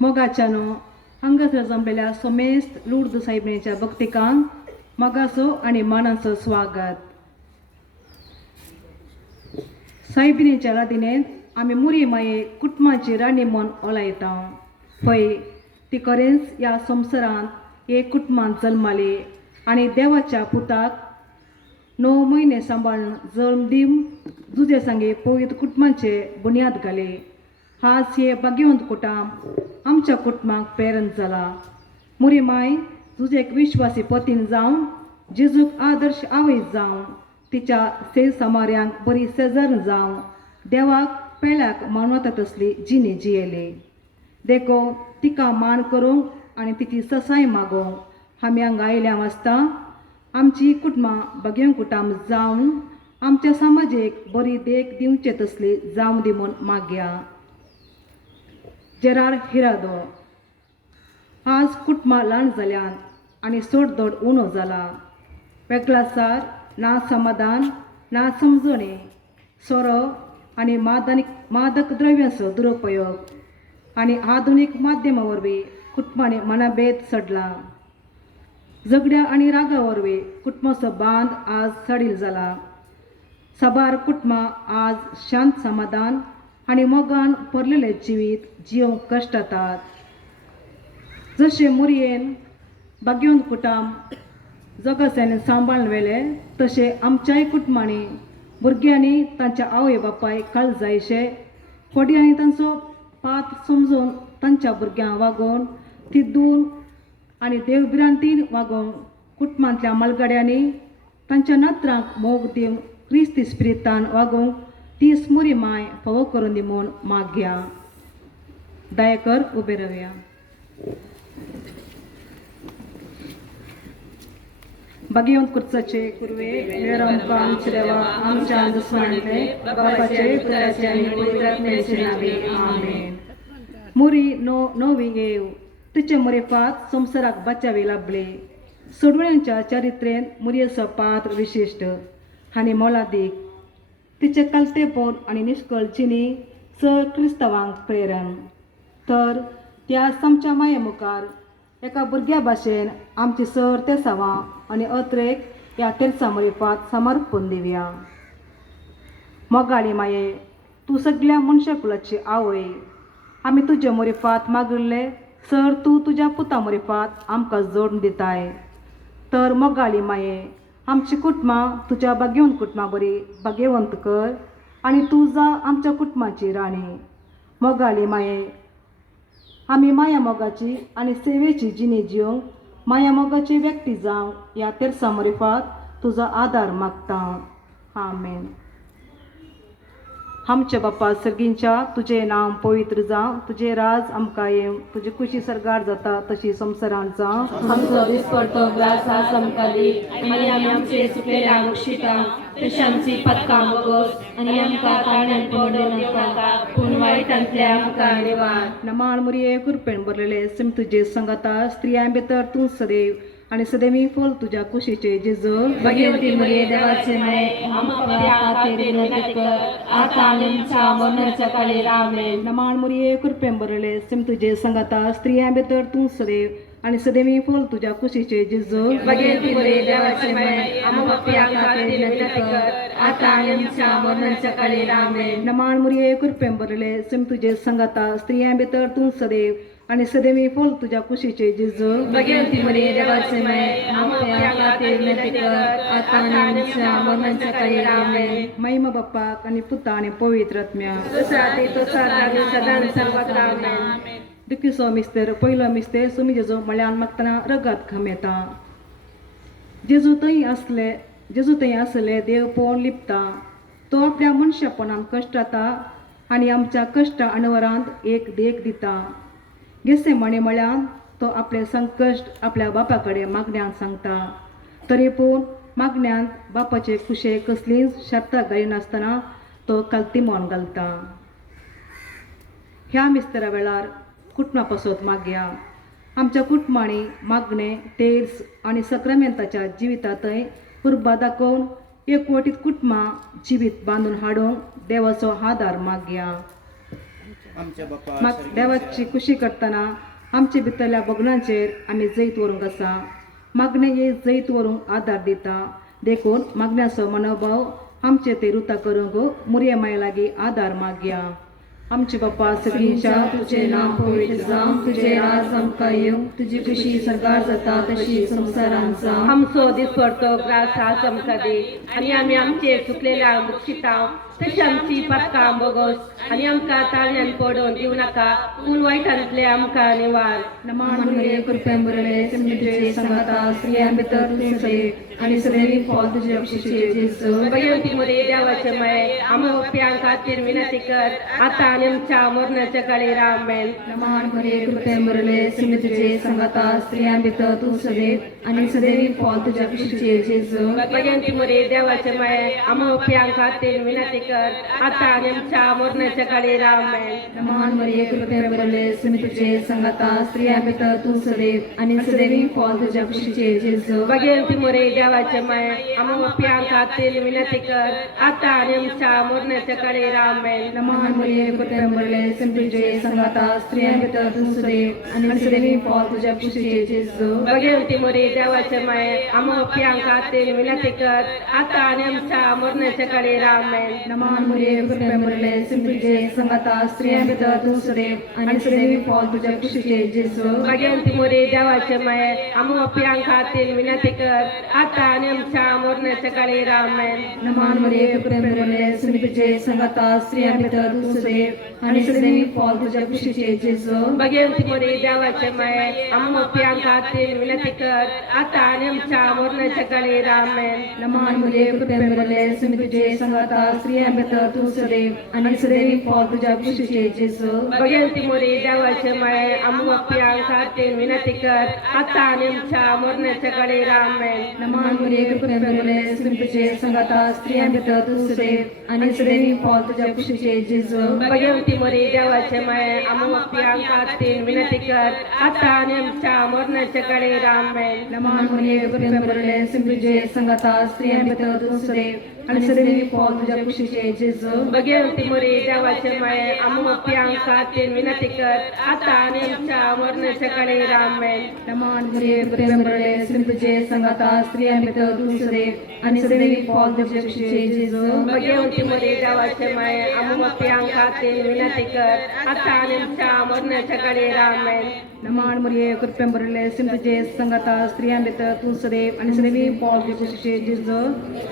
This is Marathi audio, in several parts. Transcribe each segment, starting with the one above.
मोगाच्यानो हांगासर जमलेल्या सोमेस्त लुर्द साहिबणेच्या भक्तिकांक मोगाचो आनी मानाचो स्वागत. साहिबिणेच्या रातिनेंत आमी मुरी माये कुटुंबाची राणी म्हूण ओलायता. पळय ती खरेंच ह्या संवसारांत एक कुटुंबांत जल्माली आनी देवाच्या पुताक 9 म्हयने सांबाळून जल्म दिवन जुजे सांगे पवित्र कुटुंबाचे बुन्याद घाले. आज हे भाग्यवंत कुटुंब आमच्या कुटुंबाक प्रेरण जाला. मुरी माय जुजेक विश्वासी पतीन जावन जेजूक आदर्श आवय जावन तिच्या सेर समार्यांक बरी सेजर जावन देवाक पेळ्याक मानवता तसली जिणे जियेले. देखो तिका मान करूंक आनी तिची ससाय मागोवंक आमी हांगा आयल्या वाजता आमची कुटुंबां भाग्यवंत कुटुंब जावन आमच्या समाजेक बरी देख दिवचे तसली जावं दी म्हूण मागया. जेरार हिरादो आज कुटुंबां ल्हान जाल्यान आनी सोडदोड उणो जाला. वेगळासार ना समाधान ना समजणी सोरो आनी मादक द्रव्यांचो दुरुपयोग आनी आधुनीक माध्यमां वरवीं कुटुंबांनी मनभेद सडला. झगड्या आनी रागा वरवीं कुटुंबाचो बांद आज सडील जाला. साबार कुटुंबां आज शांत समाधान आनी मोगान भरलेले जिवीत जियोंक कश्ट जातात. जशें मुरयेन भाग्यवंत कुटुंब जगसायन सांबाळून वेले तशें आमच्याय कुटुंबांनी भुरग्यांनी तांच्या आवय बापाय काळजायशे कोड्यांनी तांचो पात समजून तांच्या भुरग्यांक वागोवन तिदून आनी देवभिरांतीन वागोवंक कुटुंबांतल्या मलगड्यांनी तांच्या नात्रांक मोग दिवन क्रिस्ती स्पिरितान वागोवंक ती मुरी माय फावो करून दी म्हूण मागया. दया कर उभे राहूया. भगवंत कुर्चाचे कुर्वे वेळ आमकां आमचे देवा आमच्या दुस्मानांतले बापाचे पुत्राचे आनी पवित्रात्म्याचे नावे आमेन. मुरी नोवी येव तिचे मुरेफात संसाराक बचावे लाभले. सोडवण्यांच्या चरित्रेन मुरयेचो पात्र विशिष्ट आनी मोलादीक. तिचे कलतेपण आनी निश्कळ चिनी चड क्रिस्तवांक प्रेरण. तर त्या सामच्या माये मुखार एका भुरग्या भाशेन आमची सर ते सवां आनी अत्रेक ह्या तेरसा मुरेफात समर्पण दिवया. मोगाळी माये तूं सगळ्या मनशाकुलाची आवय. आमी तुजे मुरेफात मागिल्ले सर तूं तुज्या पुता मुरेफात आमकां जोडून दिताय. तर मोगाळी माये आमची कुटुंबां तुज्या भाग्यवंत कुटुंबा बरी भाग्यवंत कर आनी तूं जा आमच्या कुटुंबाची राणी. मोगाळी माये आमी माया मोगाची आनी सेवेची जिणी जिवंक माया मोगाची व्यक्ती जावं ह्या तेरसा मुरेफात तुजो आदार मागता. आमेन. आमच्या बापा सर्गींच्या तुझे नांव पवित्र जावं. तुझे राज आमकां येवं. तुजी खुशी सरगार जाता तशी संवसारांत जावं. आमचो दिसपडटो ग्रास आज आमकां दी आनी आमी आमचे सुकलेल्या बक्षिता तशी आमची पदकां वगोस आनी आमकां तारण्यान पडोवन नाका पूण वायटांतले आमकां निवार. नमाण मुरये कृपेन बरलेले सिम तुजे संगता स्त्रियां भितर तूं सदैव आनी सदैवी फल तुज्या कुशीचे जेजू. भगवंती मुरे देवाचे माये आमकां खातीर विनंती कर आतां आनी आमच्या मरणाच्या काळी आमेन. नमाण मुरये कृपेन बरलेले सिम तुजे संगता स्त्रियां भितर तूं सदैव आनी सदैवी फल तुज्या कुशीचे जेजू. भगवंती मुरे देवाचे माये आमकां खातीर विनंती कर आतां आनी आमच्या मरणाच्या काळी आमेन. नमाण मुरये कृपेन बरलेले सिम तुजे संगता स्त्रियां भितर तूं सदैव आनी सदैवी फल तुज्या कुशीचे जेजू. भगवंती मुरे देवाचे माये आमकां खातीर विनंती कर आतां आनी आमच्या मरणाच्या काळी आमेन. महिमा बाप्पाक आनी पुता आनी पवित्र आत्म्या तो सदां सर्वत्र आमेन. दुखीचो मिस्तेर पयलो मिस्तेर सुमी जेजू म्हळ्यार मागतना रगत घाम येता. जेजू थंय आसले देव पळोवन लिपता. तो आपल्या मनशापणान कश्ट जाता आनी आमच्या कश्ट अणवरांत एक देख दिता. गेसे म्हळ्यार तो आपले संकश्ट आपल्या बापा कडेन मागण्यांत सांगता. तरी पूण मागण्यांत बापाचे कुशेक कसलीच शर्त घालिनासतना तो काल्तिमोन घालता. ह्या मिस्तेरा वेळार कुटुंबा पासत मागया. आमच्या कुटुंबांनी मागणे तेर्स आनी सक्रामेंताच्या जिवितांतय कुर्बा दाखोवन एकवटीत कुटुंबां जिवीत बांदून हाडूंक देवाचो आदार मागया. देवाची खुशी करतना आमचे भितरल्या भगनांचेर आमी जैत व्हरूंक आसा. मागणे हे जैत व्हरूंक आदार दिता. देखून मागण्याचो मनोभाव आमचे ते रुता करूंक मुरये माये लागीं आदार मागया. आमचे बापा सगळींच्या तुझे नांव पवित्र जावं. तुझे राज आमकां येवं. तुजी खुशी सरगार जाता तशी संवसारांत जावं. आमचो दिसपडटो ग्रास आज आमकां दी आनी आमी आमचे चुकलेल्या बक्षिता तशी आमची पदकां बोगोस आनी आमकां तारण्यान पडोवन दिवं नाका पूण वायटांतले आमकां निवार. नमाण मुरये कृपेन बरले सिम तुजे संगता स्त्रियां भितर तूं सदैव आनी सदैवी फल तुज्या कुशीचे जेजू. भगवंती मुरे देवाचे माये आमच्या खातीर विनंती कर आतां आनी आमच्या मरणाच्या काळी आमेन. नमाण मुरये कृपेन बरले सिम तुजे संगता स्त्रियां भितर तूं सदैव आनी सदैवी फल तुज्या कुशीचे जेजू. भगवंती मुरे देवाचे माये आमच्या खातीर विनंती कर आतां आनी आमच्या मरणाच्या काळी आमेन. नमाण मुरये कृपेन बरले सिम तुजे संगता स्त्रियां भितर तूं सदैव आनी सदैवी फल तुज्या कुशीचे जेजू. भगवंती मुरे देवाचे माये आमच्या खातीर विनंती कर आतां आनी आमच्या मरणाच्या काळी आमेन. नमाण मुरये कृपेन बरले सिम तुजे संगता स्त्रियां भितर तूं सदैव आनी सदैवी फल तुज्या कुशीचे जेजू. भगवंती मुरे देवाचे माये आमच्या खातीर विनंती कर आतां आनी आमच्या मरणाच्या काळी आमेन. नमाण मुरये कृपेन बरले सिम तुजे संगता स्त्रियां भितर तूं सदैव आनी सदैवी फल तुज्या कुशीचे जेजू. भगवंती मुरे देवाचे माये आमच्या खातीर विनंती कर आतां आता आणि आमच्या मरणाच्या काळी आमेन. नमान मरिये कृपेवरले तुम्ही तुझे संगता स्त्रिया भितर तू सदैव आणि सदैव फळ तुझ्या कुशीचे जेजू. भगवंती मोरे देवाचे माये आम्हा प्रियांका ते विनंती कर आता आणि आमच्या मरणाच्या काळी आमेन. नमान मरिये कृपेवरले तुम्ही तुझे संगता स्त्रिया भितर तू सदैव आणि सदैव फळ तुझ्या कुशीचे जेजू. भगवंती मोरे देवाचे माये आम्हा प्रियांका ते विनंती कर आता आणि आमच्या मरणाच्या काळी आमेन. नमान मरिये कृपेवरले तुम्ही तुझे संगता स्त्रिया भितर तू सदैव आणि सदैव फळ तुझ्या कुशीचे जेजू. भगवंती मोरे देवाचे माये आम्हा प्रियांका ते विनंती कर आता आणि आमच्या मरणाच्या काळी आमेन. नमान मरिये कृपेवरले तुम्ही तुझे संगता स्त्रिया भितर तू सदैव आणि सदैव फळ तुझ्या कुशीचे जेजू. भगवंती मोरे देवाचे माये आम्हा प्रियांका ते विनंती कर आता आणि आमच्या मरणाच्या काळी आमेन. नमान मरिये कृपेवरले तुम्ही तुझे संगता स्त्रिया भितर तू सदैव आणि सदैव फळ तुझ्या कुशीचे जेजू. भगवंती मोरे देवाचे माये आम्हा प्रियांका ते विनंती कर आता आणि आमच्या मरणाच्या काळी आमेन. नमान मरिये कृपेवरले तुम्ही तुझे संगता स्त्रिया भितर तू सदैव आणि सदैव फळ तुझ्या कुशीचे जेजू.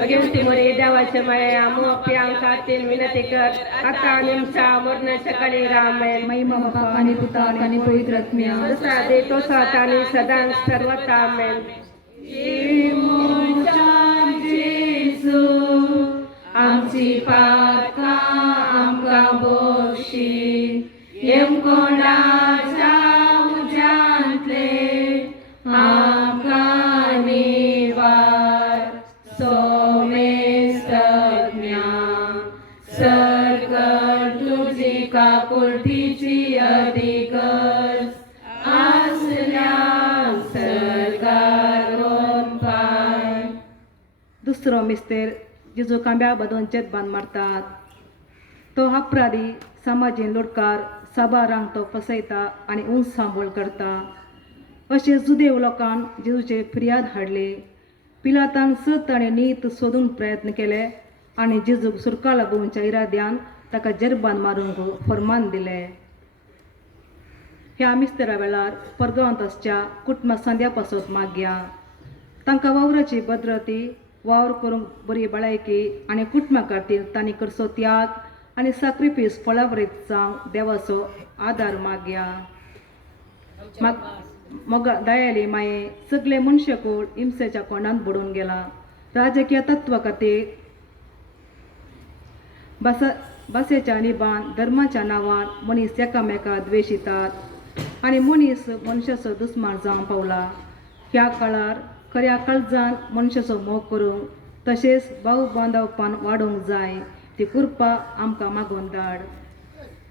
भगवंती मोरे देवाचे माये आम्हा प्रियांका ते विनंती कर आता आणि आमच्या मरणाच्या काळी आमेन. महिमा बापा आणि पुता आणि पवित्र आत्म्या. जसा देतो सात आणि सदा सर्वत आमेन. आमची पातका आमका बोशी एम कोणाच्या उजांतले आमका निवार सोमेस्तज्ञा सरकर तुझी काकुलतीची अधिकच आसल्या सरकारोन पाय. दुसरो मिस्तेर जिजू कांब्या बदोन चेतबान मारतात. तो अपराधी समाजीन लुटकार सभारांक तो फसयता आणि उंच सांबोळ करता. अशे जुदेव लोकान जेजूचे फिर्याद हाडले. पिलातान सत आणि नीत सोदून प्रयत्न केले आणि जेजूक सुरका लागूंच्या इराद्यान ताका जरबान मारूंक फर्मान दिले. ह्या मिस्तेरा वेळार परगांवतासच्या कुटुंबा संध्या पासत मागया. तांकां वावराची भद्रती वावर करूंक बरी भलायकी आणि कुटुंबा खातीर तांणी करचो त्याग आणि सॅक्रिफीस फळावरीत जावंक देवाचो आदार मागया. मग दयाली माये सगळे मनशाकोळ हिंसेच्या कोंडांत बुडून गेला. राजकीय तत्वा खातीर भाशेच्या निबान धर्माच्या नांवान मनीस एकामेका द्वेशितात आणि मनीस मनशाचो दुस्मान जावंक पावला. ह्या काळार खऱ्या काळजान मनशाचो मोग करूंक तशेंच भाव बांदवपान वाडोवंक जाय ती कृपा आमकां मागून धाड.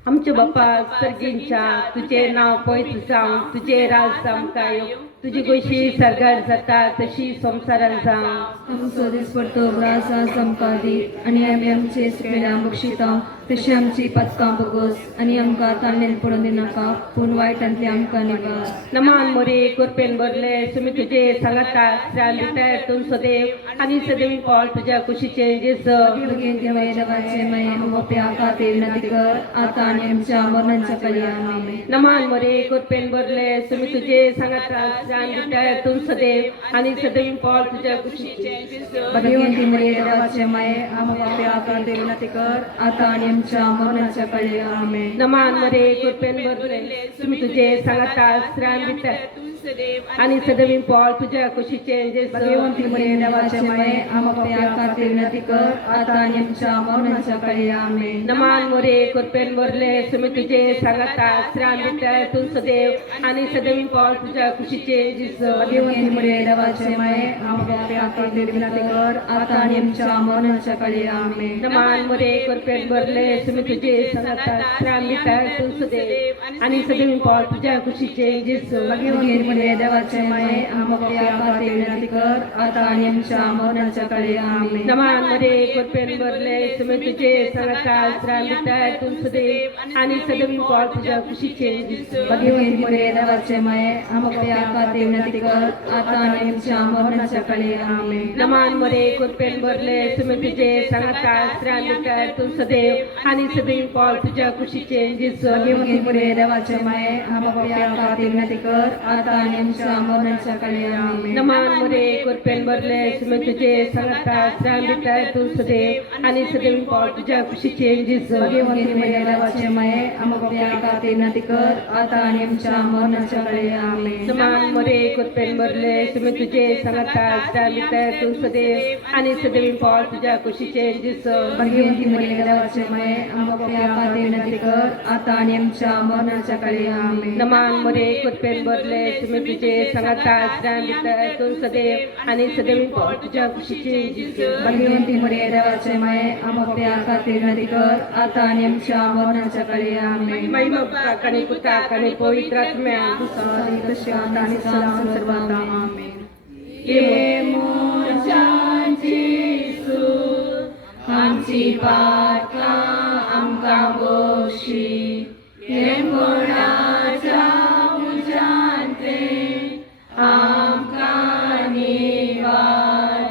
आमचे बापा सर्गींच्या तुझे नाव पवित्र जावं तुझे राज आमकां येवं तुझी गोशी सरगार जाता तशी संसारान जावं. आमचो दिसपडतो ग्रास आज आमकां दी आणि आमी आमचे सुकलेल्या बक्षितां तशी आमची पदकां बगोस आणि आमकां ताणेन पडून दिनाका पूण वायटांतले आमकां निवार. नमान मोरे कृपेन भरले तुम्ही तुझे सांगता तून सदैव आणि सदैव फळ तुझ्या कुशीचे जेजू. भगेन देवाचे देवाचे माये आमोप्या खाते विनंती कर आता आणि आमच्या मरणाच्या काळी आमेन. नमान मोरे कृपेन भरले तुम्ही तुझे सांगता तून सदैव आणि सदैव फळ तुझ्या कुशीचे जेजू. भगवंती मरिये देवाचे माये आमोप्या खाते विनंती कर आता आणि आमच्या मरणाच्या काळी आमेन. नमान मोरे कृपेन भरले तुम्ही तुझे सांगता आणि सदैव फळ तुझ्या कुशीचे जेजू. भगवंती मरिये देवाचे माये आमोप्या खाते विनंती कर आता आणि आमच्या मरणाच्या काळी आमेन. नमान मोरे कृपेन भरले तुम्ही तुझे सांगता तून सदैव आणि सदैव फळ तुझ्या कुशीचे जेजू. भगवंती मरिये देवाचे माये आमोप्या खाते विनंती कर आता आणि आमच्या मरणाच्या काळी आमेन. नमान मोरे कृपेन भरले तुम्ही तुझे सांगता तून सदैव आणि सदैव फळ तुझ्या कुशीचे जेजू. भगवंती मरिये देवाचे माये आमोप्या खाते विनंती कर आता आणि आमच्या मरणाच्या काळी आमेन. नमान मोरे कृपेन भरले तुम्ही तुझे सांगता तून सदैव आणि सदैव फळ तुझ्या कुशीचे जेजू. भगवंती मरिये देवाचे माये आमोप्या खाते विनंती कर आता आणि आमच्या मरणाच्या काळी आमेन. नमान मोरे कृपेन भरले तुम्ही तुझे सांगता तून सदैव आणि सदैव पावल तुझ्या कुशीचे जेजू भगवती मरिये देवाचे माये आम्हा पापियांका विनंती कर आता आणि आमच्या मरणाच्या काळी आमेन. नमान मरे कुरपेन भरले सुमे तुझे संगता श्रामिताय तू सदैव आणि सदैव पावल तुझ्या कुशीचे जेजू भगवती मरिये देवाचे माये आम्हा पापियांका विनंती कर आता आणि आमच्या मरणाच्या काळी आमेन. नमान मरे कुरपेन भरले सुमे तुझे संगता श्रामिताय तू सदैव आणि सदैव पावल तुझ्या कुशीचे जेजू भगवती मरिये देवाचे माये आम्हा पापियांका विनंती कर आता आणि आमच्या मरणाच्या काळी आमेन. नमान मरे कुरपेन भरले सुमे तुझे संगता श्रामिताय तू सदैव आणि सदैव पावल तुझ्या कुशीचे जेजू भगवती मरिये देवाचे माये आम्हा पापियांका विनंती कर आता आणि आमच्या मरणाच्या काळी आमेन. महिमा पिता पुता आणि पवित्र आत्म्या आदी तसे आता आणि सदा सर्वदा आमेन. ये मोर्चांची आमची पाटका आमकां बक्षी हे कोणाच्या उजांते आमकां निवार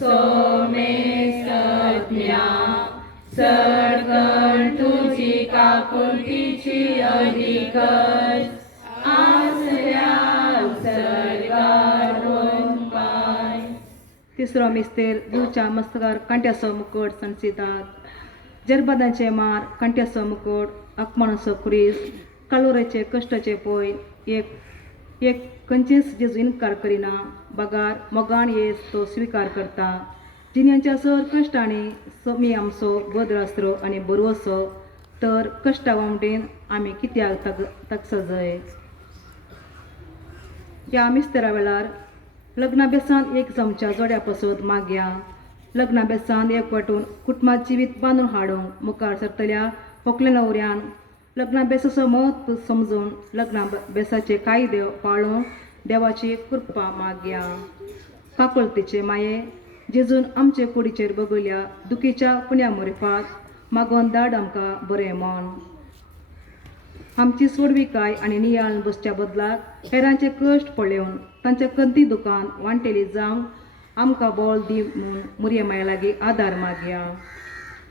सोमे सत्या सडगण तुझी काकुंतीची अधिकच आसल्या सर्गारोन पाय. तिसरो मिस्तेर जीवच्या मस्तकार कांट्याचो मुकुट सणसितात जरबदांचे मार कांट्याचो मुकुट आत्मानसो क्रिस कालोरेचे कश्टाचे पय एक खंयचेच जेजू इन्कार करिना बगार मोगान येस तो स्वीकार करता जिन्यांच्या सर कश्टांनी समी आमचो बद्रास्त्रो आनी बरवसो तर कश्टा वांगडेन आमी कित्याक तक सजय. ह्या मिस्तेरा वेळार लग्नाभ्यासान एक चमचा जोड्या पसत मागया लग्नाभ्यासान एक वाटून कुटुंबात जिवीत बांदून हाडूंक मुखार सरतल्या व्हंकले न्हवऱ्यान लग्नाभ्यासाचो महत्व समजून लग्नाभ्यासाचे कायदे पाळून देवाची कृपा मागया. काकुळतेचे माये जेजून आमचे कुडीचेर बगयल्या दुखीच्या पुण्या मोरिफाक मागोन धाड आमकां बरें मन. आमची सोडविकाय आनी नियाळ बसच्या बदलाक हेरांचे कश्ट पळोवन तांच्या कंती दुकान वांटेली जावंक आमकां बोल दी म्हूण मुरये माया लागीं आदार मागया.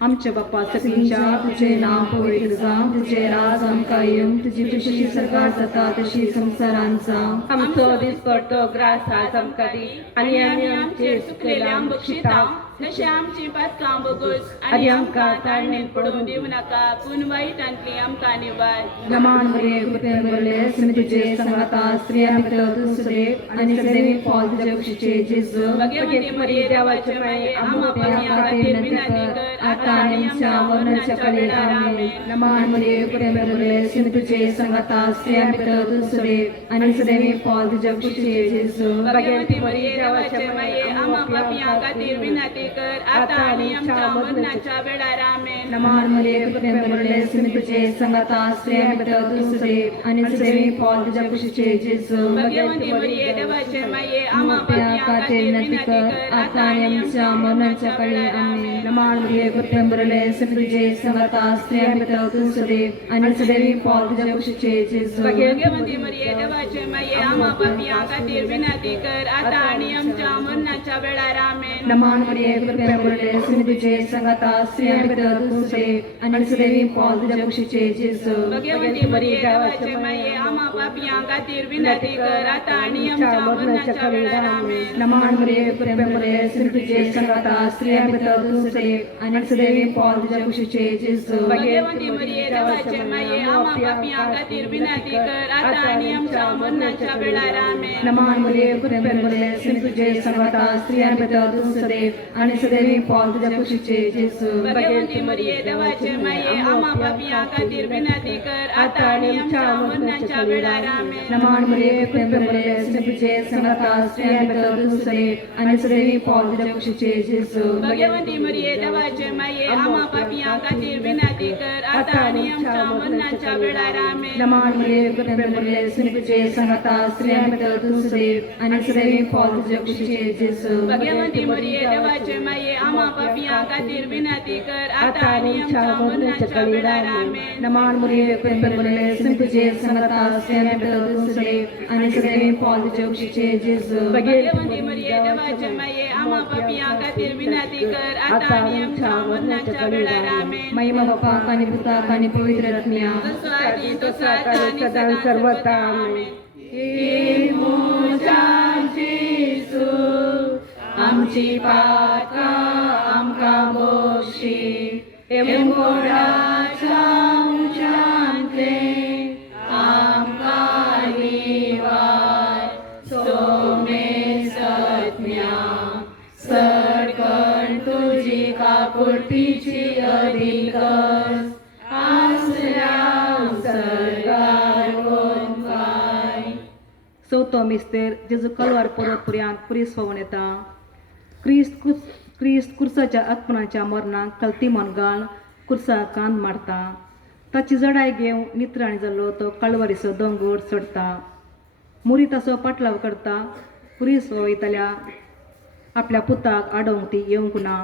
आमचे बाप्पा सगळींच्या तुझे नाव पवित्र जावं तुझे राज आमकां येवं तुजी कशी सरकार जाता तशी संवसारांत जावं. आमचो दीस पडतो ग्रास आज आमकां दी आनी आमी आमचे सुकलेल्या बक्षिता तशें आमची पातकां बगोस आनी आमकां ताळणेन पडून दिवं नाका पूण वायटांतली आमकां निवार. नमान मरिये कृपेन भरले स्मी तुझे संगाता स्त्रियां भितर तूं सदैव आनी सदैव पावल तुज्या कुशीचे जेजू भगवती मरिये देवाचे माये आम्हा पापियां खातीर विनंती कर आता आणि आमच्या मरणाच्या काळी आमेन. नमान मरिये कृपेन भरले स्मी तुझे संगाता स्त्रियां भितर तूं सदैव आनी सदैव पावल तुज्या कुशीचे जेजू भगवती मरिये देवाचे माये आम्हा पापियां खातीर विनंती कर आता आणि आमच्या मरणाच्या वेळार आमेन. नमान मरिये कृपेन भरले स्मी तुझे संगाता स्त्रियां भितर तूं सदैव आनी सदैव पावल तुज्या कुशीचे जेजू भगवती मरिये देवाचे माये आम्हा पापियां पापियां खातीर विनंती कर आता आणि आमच्या मरणाच्या काळी आमेन. नमान मरिये कृपेन भरले स्मी तुझे संगाता स्त्रियां भितर तूं सदैव आनी सदैव पावल तुज्या कुशीचे जेजू भगवती मरिये देवाचे माये आम्हा पापियां खातीर विनंती कर आता आणि आमच्या मरणाच्या वेळार आमेन. नमान मरिये कृपेन भरले स्मी तुझे संगाता स्त्रियां भितर तूं सदैव आनी सदैव पावल तुज्या कुशीचे जेजू भगवती मरिये देवाचे माये आम्हा पापियां खातीर विनंती कर आता आणि आमच्या मरणाच्या वेळार आमेन. नमान मरिये कृपेन भरले स्मी तुझे संगाता स्त्रियां भितर तूं सदैव आनी सदैव पावल तुज्या कुशीचे जेजू भगवती मरिये देवाचे माये आम्हा पापियां खातीर विनंती कर आता आणि आमच्या मरणाच्या वेळार आमेन. नमान मरिये कृपेन भरले स्मी तुझे संगाता स्त्रियां भितर तूं सदैव आनी सदैव पावल तुज्या कुशीचे जेजू भगवती मरिये देवाचे माये आम्हा पापियां खातीर विनंती कर आता आणि आमच्या मरणाच्या वेळार आमेन. नमान मरिये कृपेन भरले स्मी तुझे संगाता स्त्रियां भितर तूं सदैव आनी सदैव पावल तुज्या कुशीचे जेजू भगवती मरिये देवाचे माये आम्हा पापियां खातीर विनंती कर आता आणि आमच्या मरणाच्या वेळार आमेन. नमान मरिये कृपेन भरले स्मी तुझे संगाता स्त्रियां भितर तूं सदैव आनी सदैव पावल तुज्या कुशीचे जेजू भगवती मरिये देवाचे माये आम्हा पापियां खातीर विनंती कर आता आताने आमच्या मरणाच्या कळी आमेन. नमान मुरिये कुरपनबरले सिंपुजे संगता स्त्रियांनी तुसरे आणि सदैव पावल जोगशीचे जेजू भगवंती मरिये देवाचे माये आम्हा पापियां खातीर विनंती कर आता आणि आमच्या मरणाच्या वेळार आमेन. महिमा बापा आणि पुता आणि पवित्र आत्म्या आदी तसो आता आणि सदां सर्वता आमेन. हे मोठा जेजू आमची पाका आमका बक्षी एमकोडाच्या उच्चांतले आमका निवार सोमे सत्म्या सडकण तुझी काकुळतीची अधिकस आसऱ्या सरकार ओंकार. चवथो मिस्तेर जेजू कलवार परत पुर्यान पुरीस होऊन येता. क्रिस्त कुर्साच्या आत्मनाच्या मरणाक कल्ती मनगाण कुर्सा कांद मारता. ताची जडाय घेवन नित्राणी जाल्लो तो कळवरीचो दोंगूर चडटा. मुरी ताचो पाटलाव करता. पुरीस वयतल्या आपल्या पुताक आडोवंक ती येवंक ना.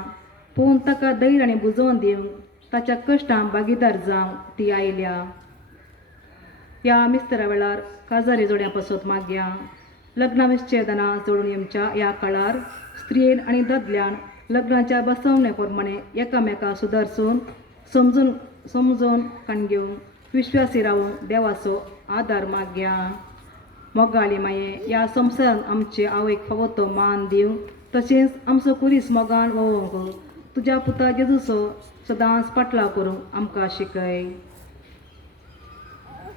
पूण ताका धैर्य आनी बुजोवन दिवंक ताच्या कश्टांक भागीदार जावंक ती आयल्या. या मिस्तरा वेळार काजारी जोड्यां पासत मागया. लग्ना विच्छेदना जोडून येवच्या ह्या काळार स्त्रियेन आनी ददल्यान लग्नाच्या बसवणे प्रमाणे एकामेका सुदारसून समजून काण घेवन विश्वासी रावून देवाचो आदार मागया. मोगाळी माये ह्या संवसारान आमचे आवयक फावो तो मान दिवं तशेंच आमचो कुरीस मोगान वोवंक तुज्या पुता जेजूचो सदांच पाटलाव करूंक आमकां शिकय.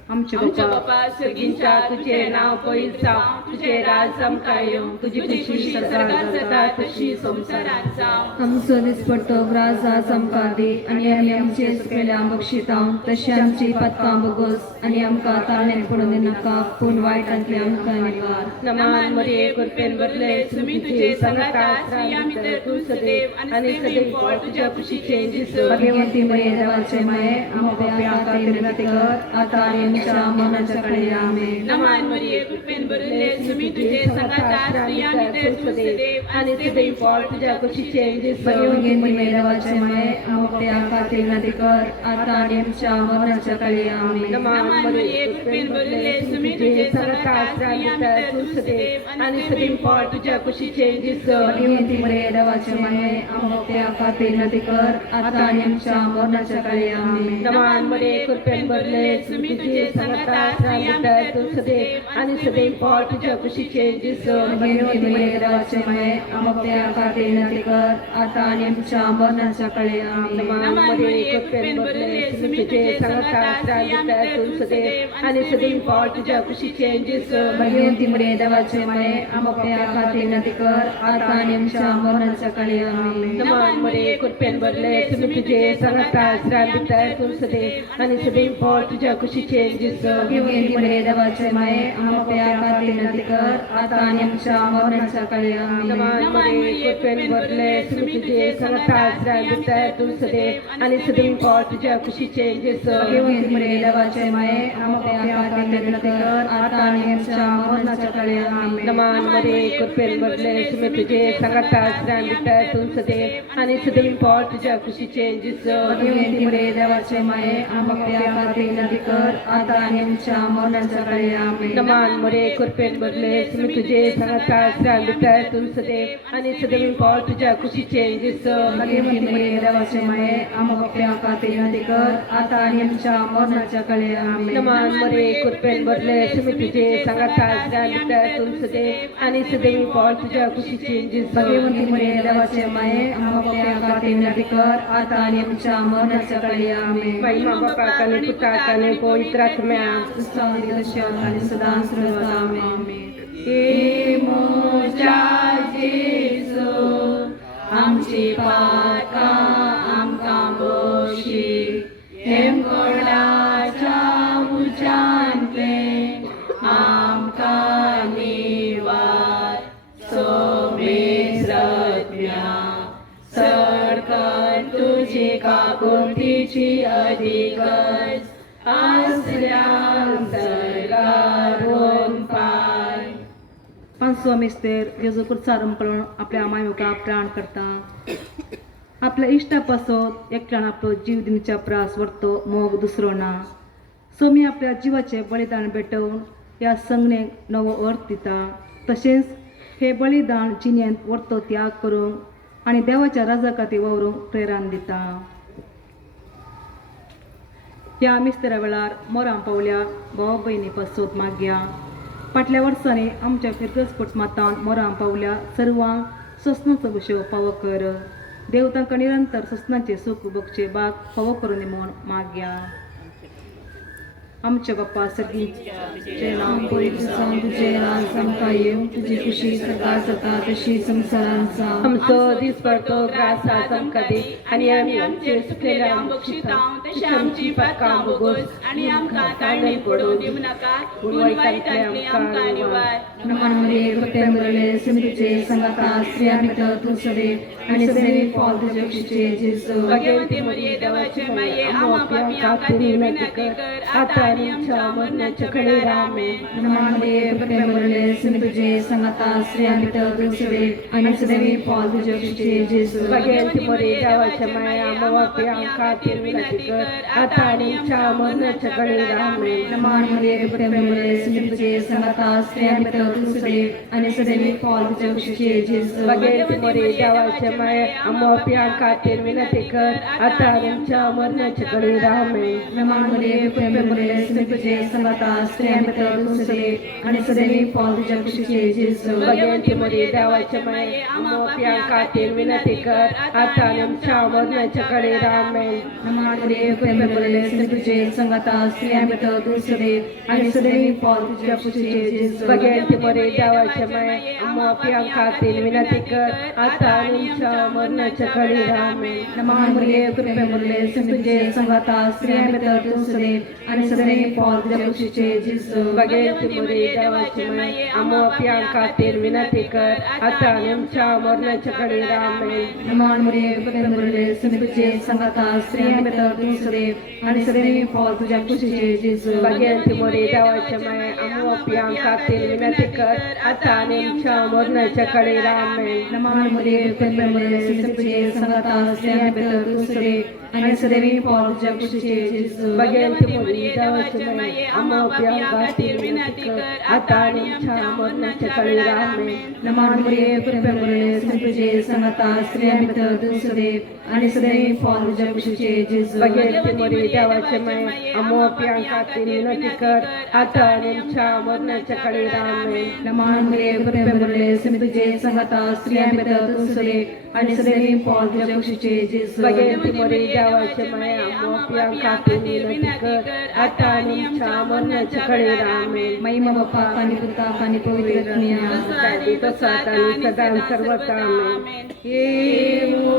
आमचे आमच्या बापा बापा सर्गींच्या तुझे नाव पळीत जावं तुझे राज आमकां येवं तुझी खुशी सर्गात सदा तशी संवसारात जावं. आमचो दिसपट्टो ग्रास आज आमकां दी आनी आमी आमचे सुकलेल्या बक्षितांव तशी आमची पदकां बोगोस आनी आमकां ताळण्यान पडून दिनाका पूण वायटांतले आमकां निवार. नमान मरिये कुरपेन बरले तुमी तुझे संगता स्त्रियां भितर तूं सदैव आनी सदैव फळ तुझ्या कुशीचे जेजू. भगवंती मरिये देवाचे माये आमच्या खातीर विनंती कर आता आनी आमच्या मरणाच्या कळे आमेन. नमान मरिये कृपेन भरले तुमी तुझे संगता स्त्रियां भितर तूं सदैव आणि सदैव फळ तुझ्या कुशीचे जेजू. भगवंती मरिये देवाचे माये आमच्या खातीर विनंती कर आता आनी आमच्या मरणाच्या कळे आमेन. नमान मरिये कृपेन भरले तुमी तुझे संगता स्त्रियां भितर तूं सदैव आनी सदैव फळ तुझ्या कुशीचे जेजू. भगवंती मरिये देवाचे माये आमच्या खातीर विनंती कर आता आनी आमच्या मरणाच्या कळे आमेन. नमान मरिये कुरपेन बरले तुमी तुझे संगता स्त्रियां भितर तूं सदैव आनी सदैव फळ तुझ्या कुशीचे जेजू. भगवंती मरिये देवाचे माये आमच्या खातीर विनंती कर आता आनी आमच्या मरणाच्या कळे आमेन. नमान मरिये कृपेन भरले तुमी तुझे संगता स्त्रियां भितर तूं सदैव आनी सदैव फळ तुझ्या कुशीचे जेजू. भगवंती मरिये देवाचे माये आमच्या खातीर विनंती कर आता आनी आमच्या मरणाच्या कळे आमेन. नमान मरिये कुरपेन बरले तुमी तुझे संगता स्त्रियां भितर तूं सदैव आनी सदैव फळ तुझ्या कुशीचे जेजू. भगवंती मरिये देवाचे माये आमच्या खातीर विनंती कर आता आनी आमच्या मरणाच्या कळे आमेन. नमान मरिये कुरपेन बरले तुमी तुझे संगता स्त्रियां भितर तूं सदैव आनी सदैव फळ तुझ्या कुशीचे जेजू. भगवंती मरिये देवाचे माये आमच्या खातीर विनंती कर आता आनी आमच्या मरणाच्या कळे आमेन. नमान मरिये कुरपेन बरले तुमी तुझे संगता स्त्रियां भितर तूं सदैव आनी सदैव फळ तुझ्या कुशीचे जेजू. भगवंती मरिये देवाचे माये आमच्या खातीर विनंती कर आता आनी आमच्या मरणाच्या कळे आमेन. नमान मरिये कुरपेन बरले तुमी तुझे संगता स्त्रियां भितर तूं सदैव आनी सदैव फळ तुझ्या कुशीचे जेजू. भगवंती मरिये देवाचे माये आमच्या खातीर विनंती कर आता आनी आमच्या मरणाच्या कळे आमेन. नमान मरिये कुरपेन बरले तुमी तुझे संगता स्त्रियां भितर तूं सदैव आनी सदैव फळ तुझ्या कुशीचे जेजू. भगवंती मरिये देवाचे माये आमच्या खातीर विनंती कर आता आनी आमच्या मरणाच्या कळे आमेन. महिमा बापाक आनी पुताक आनी पवित्र आत्म्याक स्तुती तशी आनी सदां सर्वदा आमेन. हे मोठा जेजू आमची पाका आमकां बक्षी हेमकोडाच्या उच्चांतले आमकां निवार सोमे सत्म्या सडकन तुझी काकुळतीची अधिकच आसल्या सरकार ओंकार. पांचवो मिस्तेर जेजू कुर्चार पळोवन आपल्या मायमुखाक प्राण करता. आपल्या इश्टापासून एकट्यान आपलो जीव दिवच्या प्रास व्हरतो मोग दुसरो ना. सोमी आपल्या जिवाचे बलिदान भेटवून ह्या संज्ञेक नवो अर्थ दिता. तशेंच हे बलिदान जिणेंत व्हरतो त्याग करूंक आनी देवाच्या राजा खातीर वावरूंक प्रेरण दिता. ह्या मिस्तेरा वेळार मोरां पावल्या भाव भयणी पासोत मागया. फाटल्या वर्सांनी आमच्या फिरगस कुटुंबांत मोरां पावल्या सर्वांक सोसनाचो विशय फावो कर. देव तांकां निरंतर सोसनाचे सूख भोगचे बाग फावो करून दी म्हूण मागया. आमचे बाप्पा सर्गीचे नांव पवित्र जावं, तुझे राज आमकां येवं, तुजी खुशी सदां जाता तशी संवसारांत जावं. आमचो दिसपडतो ग्रास आज आमकां दी आनी आमी आमचे सुकलेल्या बक्षितांव तशें आमची पातकां बोगोस आनी आमकां ताळणी पडूं दिवं नाका, पूण वायटांतले आमकां निवार. नमनमरे कुटेंबरले सिमरीचे संगता स्त्रिया भितर तूं सदे आनी सदैव फॉल तुजे खुशीचे जेजू. भगवती मरिये देवाचे माये आमा पापियां खातीर विनंती कर, आतां आनी आमच्या मरणाच्या कडेन आमेन. नमनमरे कुटेंबरले सिमरीचे संगता स्त्रिया भितर तूं सदे आनी सदैव फॉल तुजे खुशीचे जेजू. भगवती मरिये देवाचे माये आमा पापियां खातीर विनंती कर, आतां आनी आमच्या मरणाच्या कडेन आमेन. नमनमरे कुटेंबरले सिमरीचे संगता स्त्रिया भितर तूं सदे आनी सदैव फॉल तुजे खुशीचे जेजू. भगवती मरिये देवाचे माये आमा पापियां खातीर विनंती कर, आतां आनी आमच्या मरणाच्या कडेन आमेन. नमनमरे कुटेंबरले सिमरीचे संगता स्त्रिया भितर तूं सदे आनी सदैव फॉल तुजे खुशीचे जेजू. भगवती मरिये देवाचे माये आमा पापियां खातीर विनंती कर, आतां आनी आमच्या मरणाच्या कडेन आमेन. नमनमरे कुटेंबरले सिमरीचे संगता स्त्रिया भितर तूं सदे आनी सदैव फॉल तुजे खुशीचे जेजू. भगवती मरिये देवाचे माये आमा पापियां खातीर विनंती कर, आतां आनी आमच्या मरणाच्या कडेन आमेन. नमनमरे कुटेंबरले सिमरीचे संगता स्त्रिया भितर तूं सदे आनी सदैव फॉल तुजे खुशीचे जेजू. भगवती मरिये देवाचे माये आमा पापियां खातीर विनंती कर, आतां आनी आमच्या मरणाच्या कडेन आमेन. नमनमरे कुटेंबरले सिमरीचे संगता स्त्रिया भितर तूं सदे आनी सदैव फॉल तुजे खुशीचे जेजू. भगवती मरिये देवाचे माये आमा पापियां खातीर विनंती कर, आतां आनी आमच्या मरणाच्या कडेन आमेन. नमनमरे कुटेंबरले सिमरीचे संगता स्त्रिया भितर तूं सदे आनी सदैव फॉल तुजे खुशीचे जेजू. भगवती मरिये देवाचे माये आमा पापियां खातीर विनंती कर, आतां आनी आमच्या मरणाच्या कडेन आमेन. नमनमरे कुटेंबरले सिमरीचे संगता स्त्रिया भितर तूं सदे आनी सदैव फॉल तुजे खुशीचे जेजू. भगवती मरिये देवाचे माये आमा पापियां खातीर विनंती कर, आतां आनी आमच्या मरणाच्या कडेन आमेन. नमनमरे कुटेंबरले सिमरीचे संगता स्त्रिया भितर तूं सदे आनी सदैव फॉल तुजे खुशीचे जेजू. भगवती मरिये देवाचे माये आमा पापियां खातीर विनंती कर, आतां आनी आमच्या मरणाच्या कडेन आमेन. महिमा बाप्पाक आनी पुताक आनी पवित्र आत्म्याक. तसाच आनी सदां सर्वथा आमेन. जेजू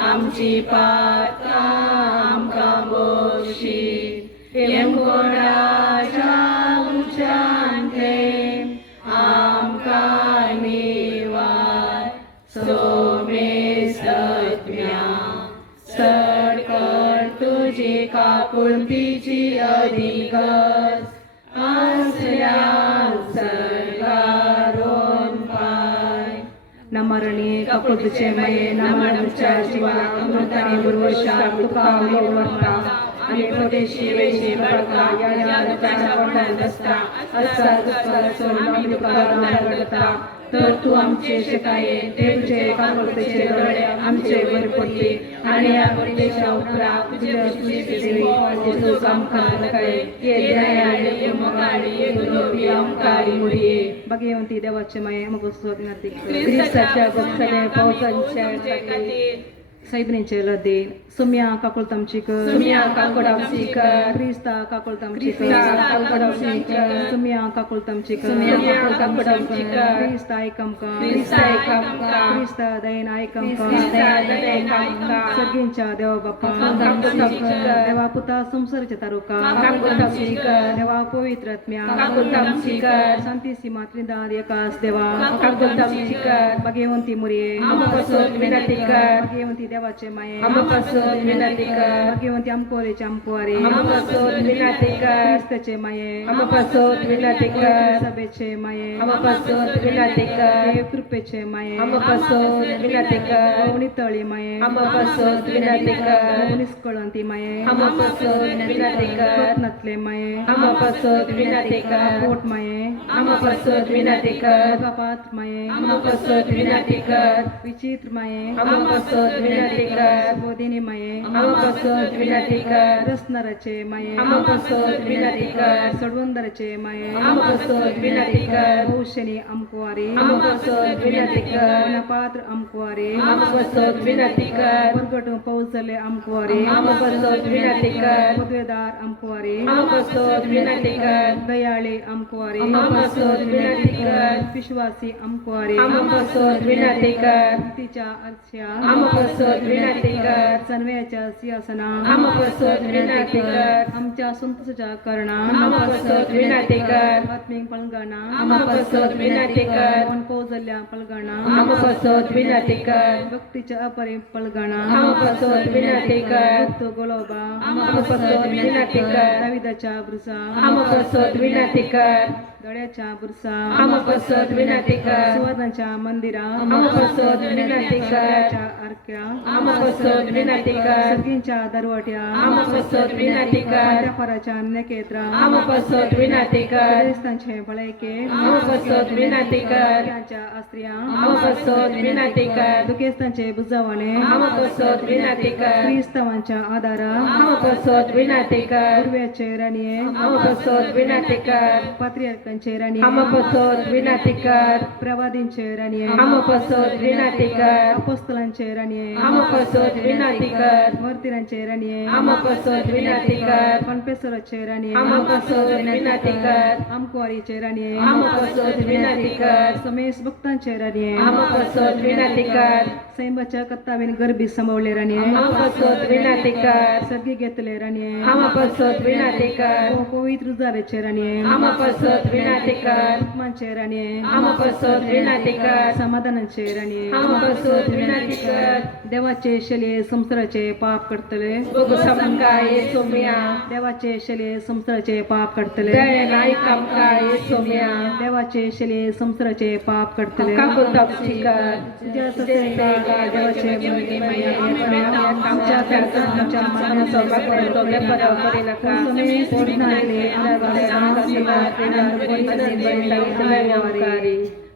आमची पातकां आमकां बक्षीस, येमकोडाच्या उच्चांते आमकां निवार. सोमे सत्म्या चड कर तुजी काकुळतीची अधिगस, आसल्या सरकारोन पाय. नमरणी काकुळतीचे मये नामांच्या जिवा अमृताने बुरवशा तुका अवलंबता आणि परदेशी वेशी बळका या रचाच्या कोंडात बसता असा दुसरा सोन तुका तर तू आमचे शेकाये ते तुझे काकुळतीचे डोळे आमचे वर पडले आणि या परदेशा उपरा तुझे देवी जेजू आमकां नकाय ये दयाळे ये मोगाळी ये गुलाबी आमकां मुरिये. भगवंती देवाचे माये मग स्तोत्र विनंती क्रिस्ताच्या भक्ताने पावसांच्या खातीर साहेबनेचे लदे सुम्या काकुळतामची कर सुम्या काकुळतामची कर क्रिस्ता काकुळतामची क्रिस्ता काकुळतामची कर सुम्या काकुळतामची कर सुम्या काकुळतामची कर क्रिस्ता ऐकमका क्रिस्ता ऐकमका क्रिस्ता दयेन ऐकमका क्रिस्ता दयेन ऐकमका सगळ्यांच्या देवा बाप्पा काकुळतामची कर देवा पुता संसाराच्या तारुका काकुळतामची कर देवा पवित्र आत्म्या काकुळतामची कर शांती सीमा त्रिदाद एकाच देवा काकुळतामची कर भगवंती मुरिये आमपासून विनंती कर भगवंती देवाचे माये आमपासून विनंती कर भगवंती आमकोरेचे आमकुवारे आमपासून विनंती कर क्रास्ताचे माये आम्हा पासोत विनंती कर सभेचे माये आम्हा पासोत विनंती कर देव कृपेचे माये आम्हा पासोत विनंती कर नितळी माये आम्हा पासोत विनंती कर निष्कळंती माये आम्हा पासोत विनंती कर स्वप्नातले माये आम्हा पासोत विनंती कर पोट माये आम्हा पासोत विनंती कर कपात माये आम्हा पासोत विनंती कर विचित्र माये आम्हा पासोत विनंती कर बोधिनी माये आम्हा पासोत विनंती कर रसनराचे माये आम्हा पासोत विनंती कर सडवंदराचे माये आम्हा पासोत विनंती कर भविष्यनी अमकुवारी आम्हा पासोत विनंती कर पात्र अमकुवारी आम्हा पासोत विनंती कर परगटून पौजले अमकुवारी आम्हा पासोत विनंती कर पदवेदार अमकुवारी आम्हा पासोत विनंती कर दयाळे अमकुवारी आम्हा पासोत विनंती कर विश्वासी अमकुवारी आम्हा पासोत विनंती कर तिच्या अर्च्या आम्हा पासोत विनंती कर सन्वयाच्या सिंहासना आम्हा पासोत विनंती कर आमच्या संतोषाच्या करणा आम्हा पासोत विनंती कर आत्मिक पळगणा आम्हा पासोत विनंती कर मन पौजल्या पळगणा आम्हा पासोत विनंती कर भक्तीच्या अपरिम पळगणा आम्हा पासोत विनंती कर भक्त गोलोबा आम्हा पासोत विनंती कर दाविदाच्या बुरसा आम्हा पासोत विनंती कर दड्याच्या बुरसा आम्हा पासोत विनंती कर सुवर्णाच्या मंदिरा आम्हा पासोत विनंती कर सोन्याच्या अर्क्या आम्हा पासोत विनंती कर सगळींच्या दरवाट्या आम्हा पासोत विनंती कर फराच्या नेकेत्रा आम्हा पासोत विनंती कर देवस्थानचे बळैके आम्हा पासोत विनंती कर त्यांच्या अस्त्रिया आम्हा पासोत विनंती कर दुखेस्तांचे बुजावणे आम्हा पासोत विनंती कर क्रिस्तवांच्या आधारा आम्हा पासोत विनंती कर पूर्व्याचे राणीये आम्हा पासोत विनंती कर पात्रियार्कांचे राणीये आम्हा पासोत विनंती कर प्रवादींचे राणीये आम्हा पासोत विनंती कर अपोस्तलांचे राणीये आम्हा पासोत विनंती कर वर्तिरांचे राणीये आम्हा पासोत विनंती कर कणपेश्वराचे राणीये आम्हा पासोत विनंती कर आमकुवारीचे राणीये आम्हा पासोत विनंती कर समेश भक्तांचे राणीये आम्हा पासोत विनंती कर सैंबाच्या कत्तावीन गर्भी समवले राणीये आम्हा पासोत विनंती कर सर्गी घेतले राणीये आम्हा पासोत विनंती कर पवित्र जारेचे राणीये आम्हा पासोत विनंती कर मानचे राणीये आम्हा पासोत विनंती कर समाधानाचे राणीये आम्हा पासोत विनंती कर देवाचे शले संसाराचे पाप करतले बघू समकाय सोम्या देवाचे शले संसाराचे पाप करतले दया नाही कामकाय सोम्या देवाचे शले संसाराचे पाप करतले काकू तपशी कर तुझ्या सत्तेचा देवाचे मुलगी मैया आमच्या करता आमच्या आमच्या करतो बरोबरी नका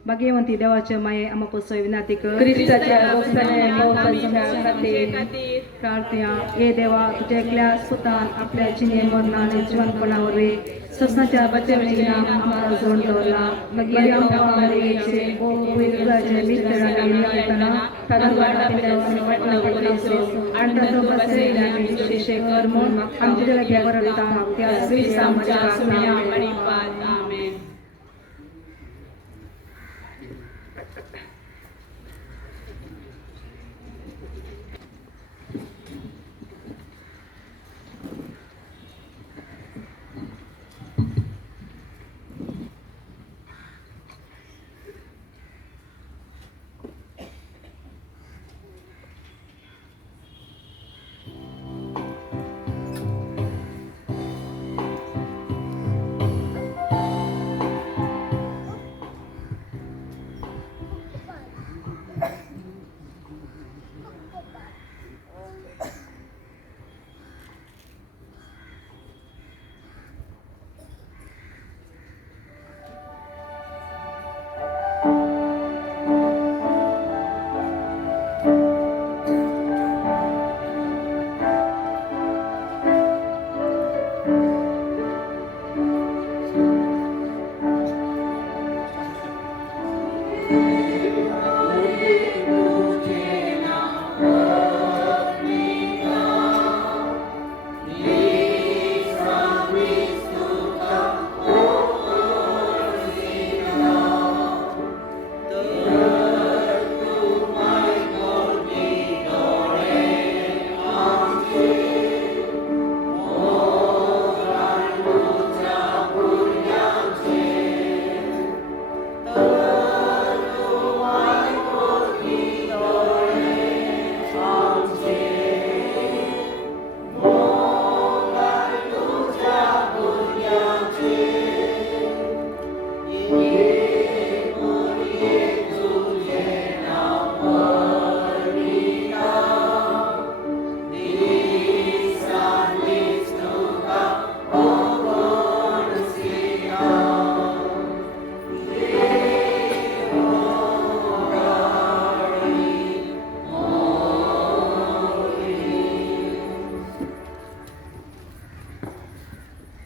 भाग्यवंती देवाच्या माये आम्हा विनंती कर ख्रिस्ताच्या गोष्टीने मोफतच्या खातीर प्रार्थना हे देवा तुझ्या एकल्या सुतान आपल्या चिन्हे मरणाने जीवनपणावर रे ससनाच्या बच्चाचे नाम आम्हाला जोड दवरला मरियम मारियेचे ओ पवित्राचे मिस्टरांनी निवडताना साधारण आणि तो बसलेला विशेष कर्म आमच्या जगाच्या बरता त्या श्रीसामाच्या आणि पाद आमेन.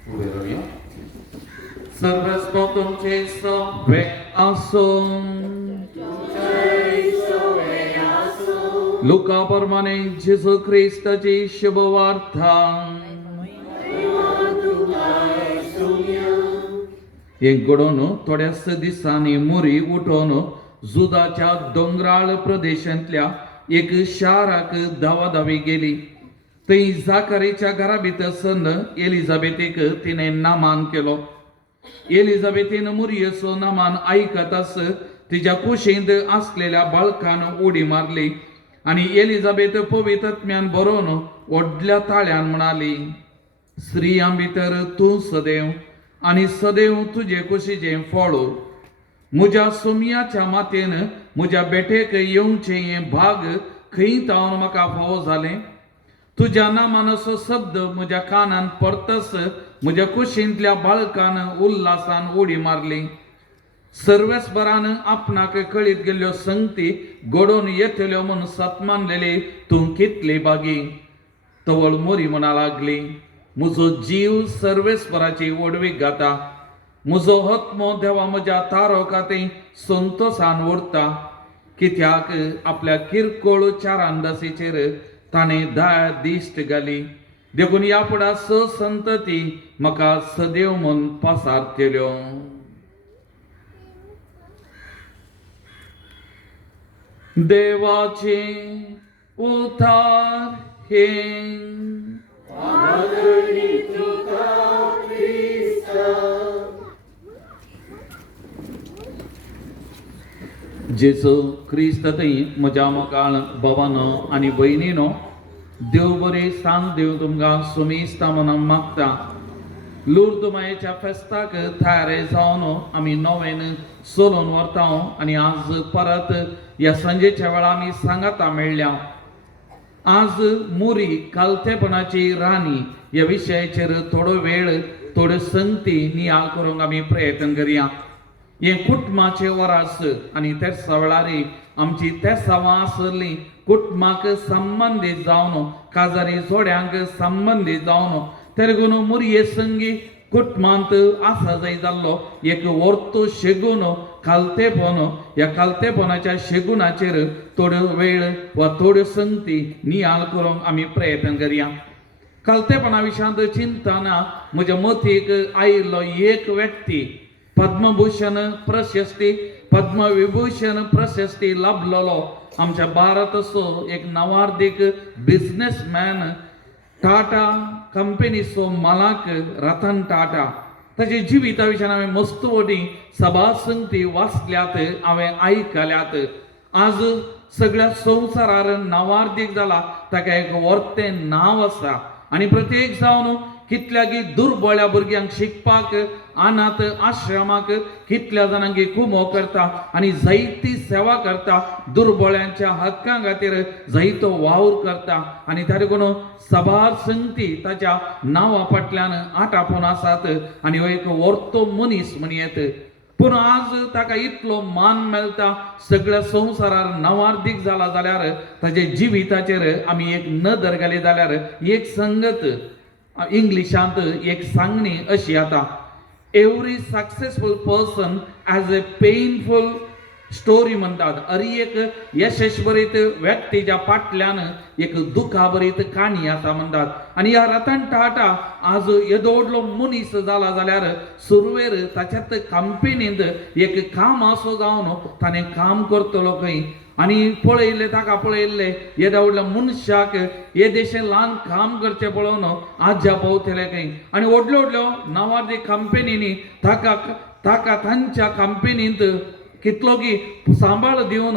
उभे राहूया. सर्वस्व तुमचे सवे आसून लुका प्रमाणे जेजू ख्रिस्ताची शुभवार्ता. एक घडोवन थोड्याच दिसांनी मुरी उठोवन जुदाच्या दोंगराळ प्रदेशांतल्या एक शाराक धावाधावी गेली. थंय जाकरेच्या घरा भितर सन एलिझाबेथीक तिने नामान केलो. एलिझाबेथीन मुरयेचो नामान आयकताच तिच्या कुशींत आसलेल्या बाळकान उडी मारली आणि एलिझाबेथ पवित्रात्म्यान भरोवन व्हडल्या ताळ्यान म्हणाली, स्त्रियां भितर तूं सदैव आणि सदैव तुजे कुशीचे फळ. म्हज्या सुमयाच्या मातेन म्हज्या बेटेक येवचे हे भाग खंय तावन म्हाका फावो जाले. तुज्या नामान असो शब्द म्हज्या कानान पडतस म्हज्या कुशींतल्या बाळकान उल्हासान उडी मारली. सर्वेस्परान आपणाक कळीत गेल्ल्यो संगती घडोवन येतल्यो म्हूण सतमानलेली तूं कितली बागी. तवळ मोरी म्हणा लागली, म्हजो जीव सर्वेस्पराची वडवीक घाता. म्हजो आत्मो देवा म्हज्या तारकाते संतोषान उरता. कित्याक आपल्या किरकोळ चारांदासीचेर ताणें दया दिश्ट घाली. देखून ह्या फुडा स संतती म्हाका सदैव म्हूण पासारतल्यो. देवाचे उतार हे. जेजू क्रिस्त थंय म्हज्या मोगाळ भावानो आनी भयणीनो, देव बरे सांग देव तुमकां सुमेस्ता मनाक मागता. लूर्द मायेच्या फेस्ताक तयारे जावन आमी नवेन चलोवन व्हरता आनी आज परत ह्या संजेच्या वेळा आमी सांगाता मेळ्ळ्या. आज मुरी कालतेपणाची राणी ह्या विशयाचेर थोडो वेळ थोड्यो संगती नियाळ करूंक आमी प्रयत्न करया. हे कुटुंबाचे वरास आनी त्या वेळारी आमची त्या आसली कुटुंबाक संबंदीत जावन काजारी जोड्यांक संबंदीत जावन तेलगून मुरये संगी कुटुंबांत आसा जाय जाल्लो एक वर्तो शेगून कालतेपण. ह्या कालतेपणाच्या शेगुणाचेर थोड्यो वेळ वा थोड्यो संगती नियाळ करूंक आमी प्रयत्न करया. कालतेपणा विशयांत चिंतना म्हज्या मतीक आयिल्लो एक व्यक्ती पद्मभूषण प्रशस्ती पद्मविभूषण प्रशस्ती लाभलेलो आमच्या भारताचो एक नावार्दीक बिझनेसमॅन टाटा कंपनीचो मालक रतन टाटा. ताचे जिविता विशयान हांवें मस्त व्हडी सभा संगती वाचल्यात, हांवें आयकल्यात. आज सगळ्या संवसारार नावार्दीक जाला. ताका एक व्हडलें नांव आसा आनी प्रत्येक जावन कितल्यागी दुर्बळ्या भुरग्यांक शिकपाक अनाथ आश्रमाक कितल्या जाणांकी कुमो करता आनी जायती सेवा करता. दुर्बळ्यांच्या हक्कां खातीर जायतो वावर करता आनी ताका सभा संगती ताच्या नांवा फाटल्यान आटापून आसात आनी हो एक व्हडलो मनीस म्हणयेत. पूण आज ताका इतलो मान मेळटा, सगळ्या संवसारार नावार्दीक जाला जाल्यार ताचे जिविताचेर आमी एक नदर घाली जाल्यार एक संगत इंग्लिशांत एक सांगणी अशी आता, every successful person has a painful story म्हणटात. हर एक यशस्वीत व्यक्तीच्या फाटल्यान एक दुखाभरीत काणी आसा म्हणटात. आनी ह्या रतन टाटा आज येदो व्हडलो मनीस जाला जाल्यार सुरवेर ताच्यात कंपनींत एक काम असो जावन ताणें काम करतलो खंय आनी पळयले ताका पळयल्ले येद्या व्हडल्या मनशाक हे देशे ल्हान काम करचें पळोवन आज्या पावतले खंय आनी व्हडल्यो व्हडल्यो नांवार्दी कंपनींनी ताका तांच्या कंपनींत कितलो की सांबाळ दिवन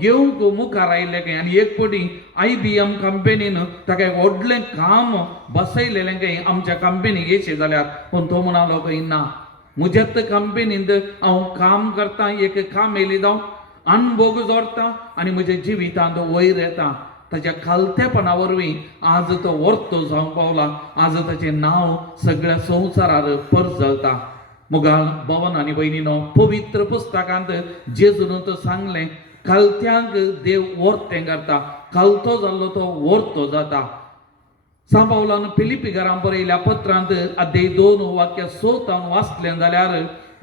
घेवंक मुखार आयिल्ले खंय आनी एक फावटी IBM कंपनीन ताका एक व्हडलें काम बसयलेलें खंय आमच्या कंपनीक येशे जाल्यार. पूण तो म्हणालो खंय ना, म्हज्याच कंपनींत हांव काम करता, एक काम येयली जावं अणभोग जोडटा आनी म्हज्या जिवितांत वयर येता. ताच्या खालतेपणा वरवीं आज तो वर्तो जावंक पावला. आज ताचें नांव सगळ्या संवसारार परजळटा. मुगाळ भवन आनी भयणीनो, पवित्र पुस्तकांत जेजून तो सांगलें, खालत्यांक देव वर्तें करता, खालतो जाल्लो तो वर्तो जाता. सांपावलान फिलिपिकारां बरयल्या पत्रांत अध्याय 2 वाक्य 16 वाचलें जाल्यार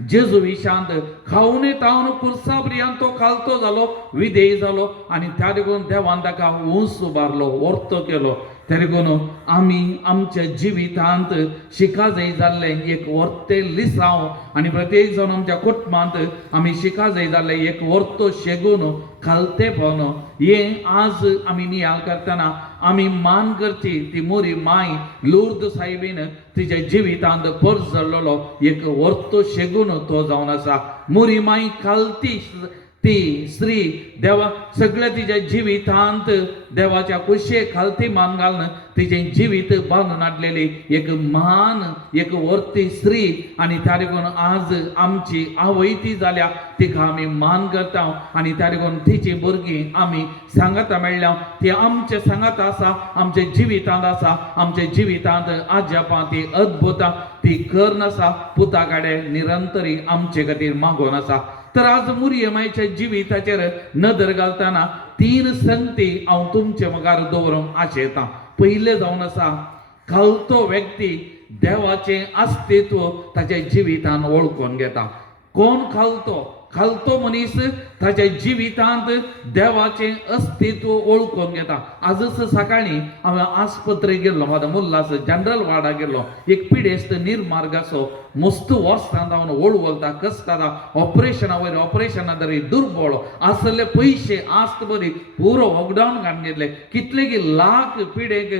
जेजू विशांत खावून तावन कुर्सा बऱ्यान तो खालतो जालो, विधेय जालो आणि त्या देखून देवान ताका उंच उबारलो, वर्तो केलो. त्या देखून आमी आमच्या जिवितांत शिका जाय जाल्ले एक वर्ते लिसांव आणि प्रत्येक जण आमच्या कुटुंबांत आमी शिका जाय जाल्ले एक वर्तो शेगून खालतेपण हे आज आमी नियाळ करतना आमी मान करची ती मोरी माय लूर्द सायबीन तिच्या जिवितांत परस जाल्लो एक वर्तो शेगून तो जावन आसा. मोरी माय खालती ती स्त्री देवा सगळ्या तिच्या जिवितांत देवाच्या कुशे खालती मान घालून तिचे जिवीत बांधून हाडलेली एक महान एक वर्ती स्त्री आणि त्या देखून आज आमची आवय ती जाल्या तिका आमी मान करता आणि त्या देखून तिची भुरगीं आमी सांगता मेळ्ळ्या ती आमच्या सांगात आसा, आमच्या जिवितांत आसा, आमच्या जिवितांत आज्यापा ती अद्भुत ती कर्ण आसा, पुता काडे निरंतरी आमचे खातीर मागोन आसा. तर आज मुरयेमायच्या जिविताचेर नदर घालतना 3 संगती हांव तुमचे मुखार दवरूंक आशेता. पयले जावन आसा खालतो व्यक्ती देवाचें अस्तित्व ताच्या जिवितांत वळखून घेता. कोण खालतो? खालतो मनीस ताच्या जिवितांत देवाचें अस्तित्व वळखून घेता. आजच सकाळी हांवें आस्पत्रेक गेल्लो, म्हाजो मुल्लास जनरल वार्डाक गेल्लो. एक पिडेस्त निर्मार्ग असो मस्त वस्तांत हांव वळवलता कसता ऑपरेशना वयर ऑपरेशना तरी दुर्बळ आसले पयशे आस्त बरी पुरो लॉकडावन घालून घेतले, कितले की लाख पिडेक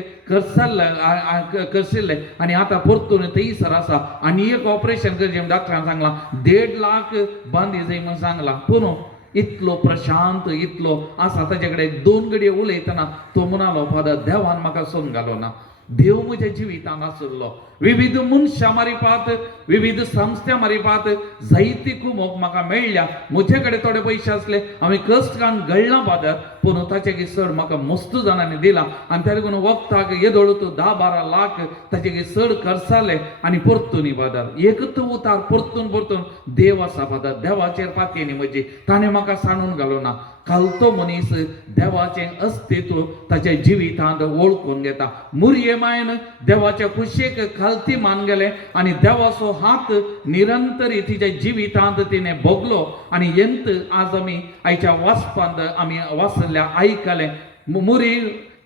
करशिल्ले आणि आतां परतून थंयसर आसा आनी एक ऑपरेशन करचें डॉक्टरान सांगलां 1.5 लाख बांदी जाय म्हणून सांगलां. पूण इतलो प्रशांत इतलो आसा ताचे कडेन 2 घडये उलयतना तो म्हणालो फादर देवान म्हाका सोन घालो ना, देव म्हज्या जिवितांत आसलो. विविध मनशां मारिपात विविध संस्था मारिपात जायती कुमोक म्हाका मेळ्ळ्या. म्हजे कडेन थोडे पयशे आसले, हांवें कश्ट काडून घडलां फादर, पूण ताचे चड म्हाका मस्त जाणांनी दिला आनी त्या देखून वखदाक येदोळ तूं 10-12 लाख ताचे चड खर्चाले आनी परतून फादर एकच उतार परतून देव आसा फादर, देवाचेर पातयेनी म्हजी ताणें म्हाका सांडून घालो ना. खालतो मनीस देवाचें अस्तित्व ताच्या जिवितांत वळखून घेता. मुरयेमायन देवाच्या कुशेक खालती मान गेले आणि देवाचो हात निरंतरी तिच्या जिवितांत तिने भोगलो आणि यंत आज आमी आयच्या वाचपांत आमी वाचल्या आयकले. मुरी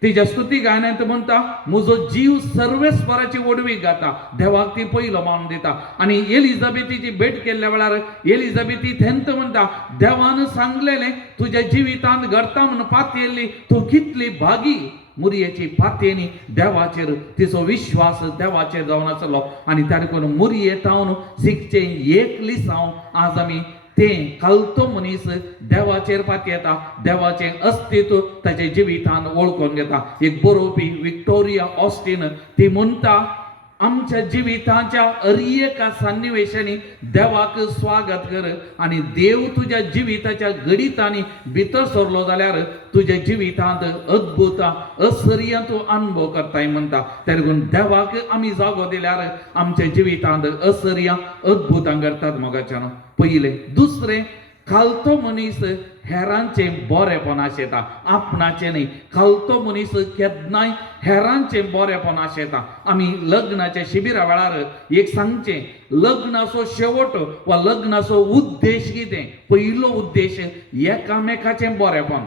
तिच्या स्तुती गायनांत म्हणटा म्हजो जीव सर्वेस्पराची वडवीक घाता, देवाक ती पयलो मान दिता. आणि एलिझाबेथीची भेट केल्ल्या वेळार एलिझाबेथी थेंत म्हणटा देवान सांगलेले तुझ्या जिवितांत घडता म्हणून पातयेल्ली तूं कितली भागी. मुरयेची पातयेनी देवाचेर तिचो विश्वास देवाचेर जावन आसलो आनी त्या देखून मुरये तावन शिकचे एक लिसांव आज आमी तें खालतो मनीस देवाचेर पातयेता, देवाचें अस्तित्व ताच्या जिवितांत वळखून घेता. एक बरोवपी विक्टोरिया ऑस्टीन ती म्हणटा आमच्या जिवितांच्या अरियेका सन्निवेशांनी देवाक स्वागत कर आणि देव तुझ्या जिविताच्या गणितांनी भितर सरलो जाल्यार तुझ्या जिवितांत अद्भुत असर्य तूं अनुभव करताय म्हणटा. त्या देखून देवाक आमी जागो दिल्यार आमच्या जिवितांत असर्य अद्भुतां करतात. मोगाच्यान पयले. दुसरे खालतो मनीस हेरांचे बरेपण आशेता, आपणाचे न्ही. खालतो मनीस केन्नाय हेरांचे बरेपण आशेता. आमी लग्नाच्या शिबिरा वेळार एक सांगचे लग्नाचो शेवट वा लग्नाचो उद्देश कितें. पयलो उद्देश एकामेकाचें बरेपण.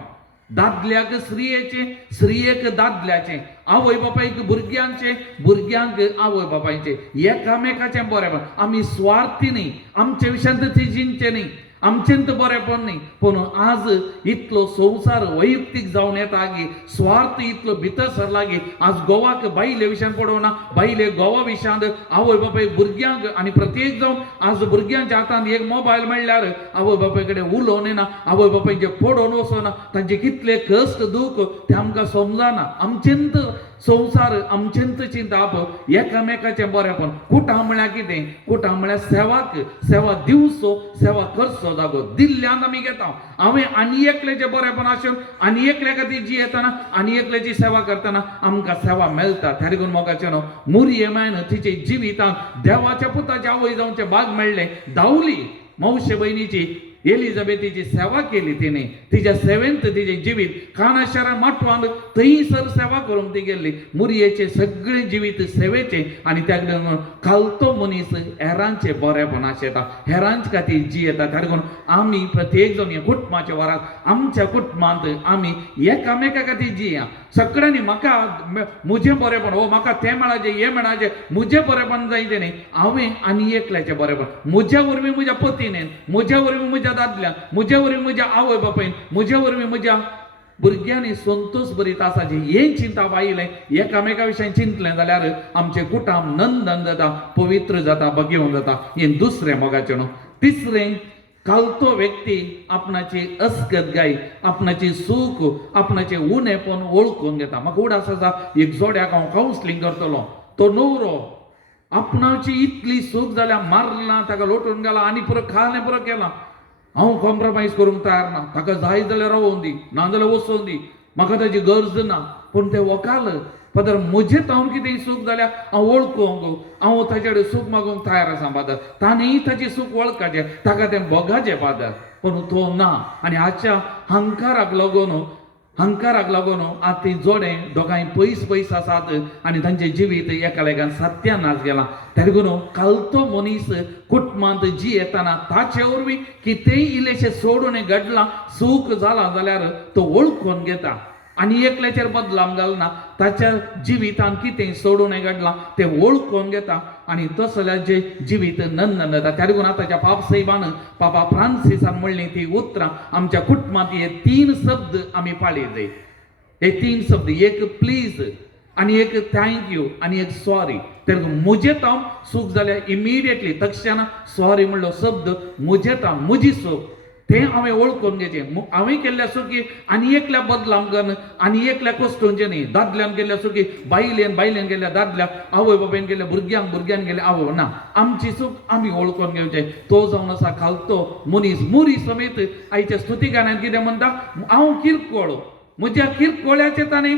दादल्याक स्त्रियेचें, स्त्रियेक दादल्याचें, आवय बापायक भुरग्यांचें, भुरग्यांक आवय बापायचें, एकामेकाचें बरेपण. आमी स्वार्थी न्ही, आमच्या विशयांत तिजींचें न्ही, आमचेंत बरेपण न्ही. पूण आज इतलो संवसार वैयक्तीक जावन येता की स्वार्थ इतलो भितर सरला की आज गोवाक बायले विशयान पडोवना, बायले गोवा विशयांत आवय बापाय भुरग्यांक आनी प्रत्येक जावन आज भुरग्यांच्या हातांत एक मोबायल मेळ्ळ्यार आवय बापाय कडेन उलोवन येना, आवय बापायचे पडोवन वचना, तांचे कितले कश्ट दूख ते आमकां समजना. आमचेंत संवसार आमचेंत चिंता आप एकामेकाचें बरेपण. कुटां म्हळ्यार कितें? कुटां म्हळ्यार सेवाक, सेवा दिवचो, सेवा करचो जागो दिल्ल्यान आमी घेता. हांवें आनी एकल्याचें बरेपण आसून आनी एकल्या खातीर जी येतना आनी एकल्याची सेवा करतना आमकां सेवा मेळटा. त्या देखून मोगाचें न्हू मुरयेमायन तिचे जिवितांत देवाच्या पुताच्या आवय जावचे भाग मेळ्ळे. धांवली मावशे भयणीची एलिझाबेथीची सेवा केली तिने. तिच्या सेवेंत तिचे जिवीत खाना शहरा माटवान थंयसर सेवा करून ती गेली. मुरयेचे सगळे जिवीत सेवेचे आणि त्या खालतो मनीस हेरांचे बरेपण आशेता, हेरांचे खातीर जियेता. कारण आमी प्रत्येक जण या कुटुंबाच्या वरात आमच्या कुटुंबांत आमी एकामेका खातीर जिया. सगळ्यांनी म्हाका मुझे बरेपण हो म्हाका तें मेळाचे हे मेळाचे मुझे बरेपण जायचे न्ही. हांवें आनी एकल्याचें बरेपण म्हज्या वरवीं म्हज्या पतीनेन, म्हज्या वरवीं म्हज्या दादल्यान, म्हज्या वरवीं म्हज्या आवय बापायन, म्हज्या वरवीं म्हज्या भुरग्यांनी संतोष भरीत आसाचे हें चिंता बायलें. एकामेका विशयी चिंतलें जाल्यार आमचें कुटुंब नंदन जाता, पवित्र जाता, भगीवन जाता. हें दुसरें मोगाचें न्हू. तिसरें, खालतो व्यक्ती आपणाची अस्कतगाय, आपणाची सूख, आपणाचे उणेपण वळखून घेता. म्हाका उडास आसा एक जोड्याक हांव कावन्सिलींग करतलो. तो न्हवरो आपणाची इतली सूख जाल्या मारला, ताका लोटून गेला आनी परत खालें परत केलां. हांव कॉम्प्रोमायज करूंक तयार ना. ताका जाय जाल्यार रावोवन दी, ना जाल्यार वचोवन दी, म्हाका ताची गरज ना. पूण तें वकाल फादर म्हजें हांव कितें सूख जाल्यार हांव वळखूंक, हांव ताचे कडेन सूख मागूंक तयार आसा फादर. ताणेंय ताची सूख वळखाचें, ताका तें बोगाचें फादर. पूण तो ना. आनी आजच्या हंकाराक लागून आज ती जोडे दोगांय पयस आसात आनी तांचे जिवीत एकामेकान सत्यानाश गेला. तेगून खालतो मनीस कुटुंबांत जी येताना ताचे वरवीं कितेंय इल्लेशें सोडून घडलां, सूख जाला जाल्यार तो वळखून घेता आनी एकल्याचेर बदलाम घालना. ताच्या जिवितान कितें सोडून घडलां तें वळखून घेता आनी तसल्यार जे जिवीत नंदन जाता. त्यागून आतांच्या पाप साहेबान पापा फ्रांसिसान म्हणली ती उतरां आमच्या कुटुंबांत हे 3 शब्द आमी पाळी जाय. हे 3 शब्द, एक प्लीज आनी एक थँक्यू आनी एक सॉरी. तर म्हजें हांव सूख जाल्यार इमिडिएटली तक्षण सॉरी म्हणलो शब्द म्हजें हांव म्हजी सूख तें हांवें वळखून घेचें. हांवें केल्ल्या चुकी आनी एकल्या बदलाम घालून आनी एकल्या कश्टोवचें न्ही. दादल्यान केल्ल्या चुकी बायलेन केल्ल्या दादल्याक, आवय बापायन केल्ल्या भुरग्यान केल्ल्या आवय ना. आमची चूक आमी वळखून घेवचें. तो जावन आसा खालतो मनीस. मुरी समेत आयच्या स्तुती गाण्यान कितें म्हणटा, हांव किरकोळ, म्हज्या किरकोळ्याचे ताणें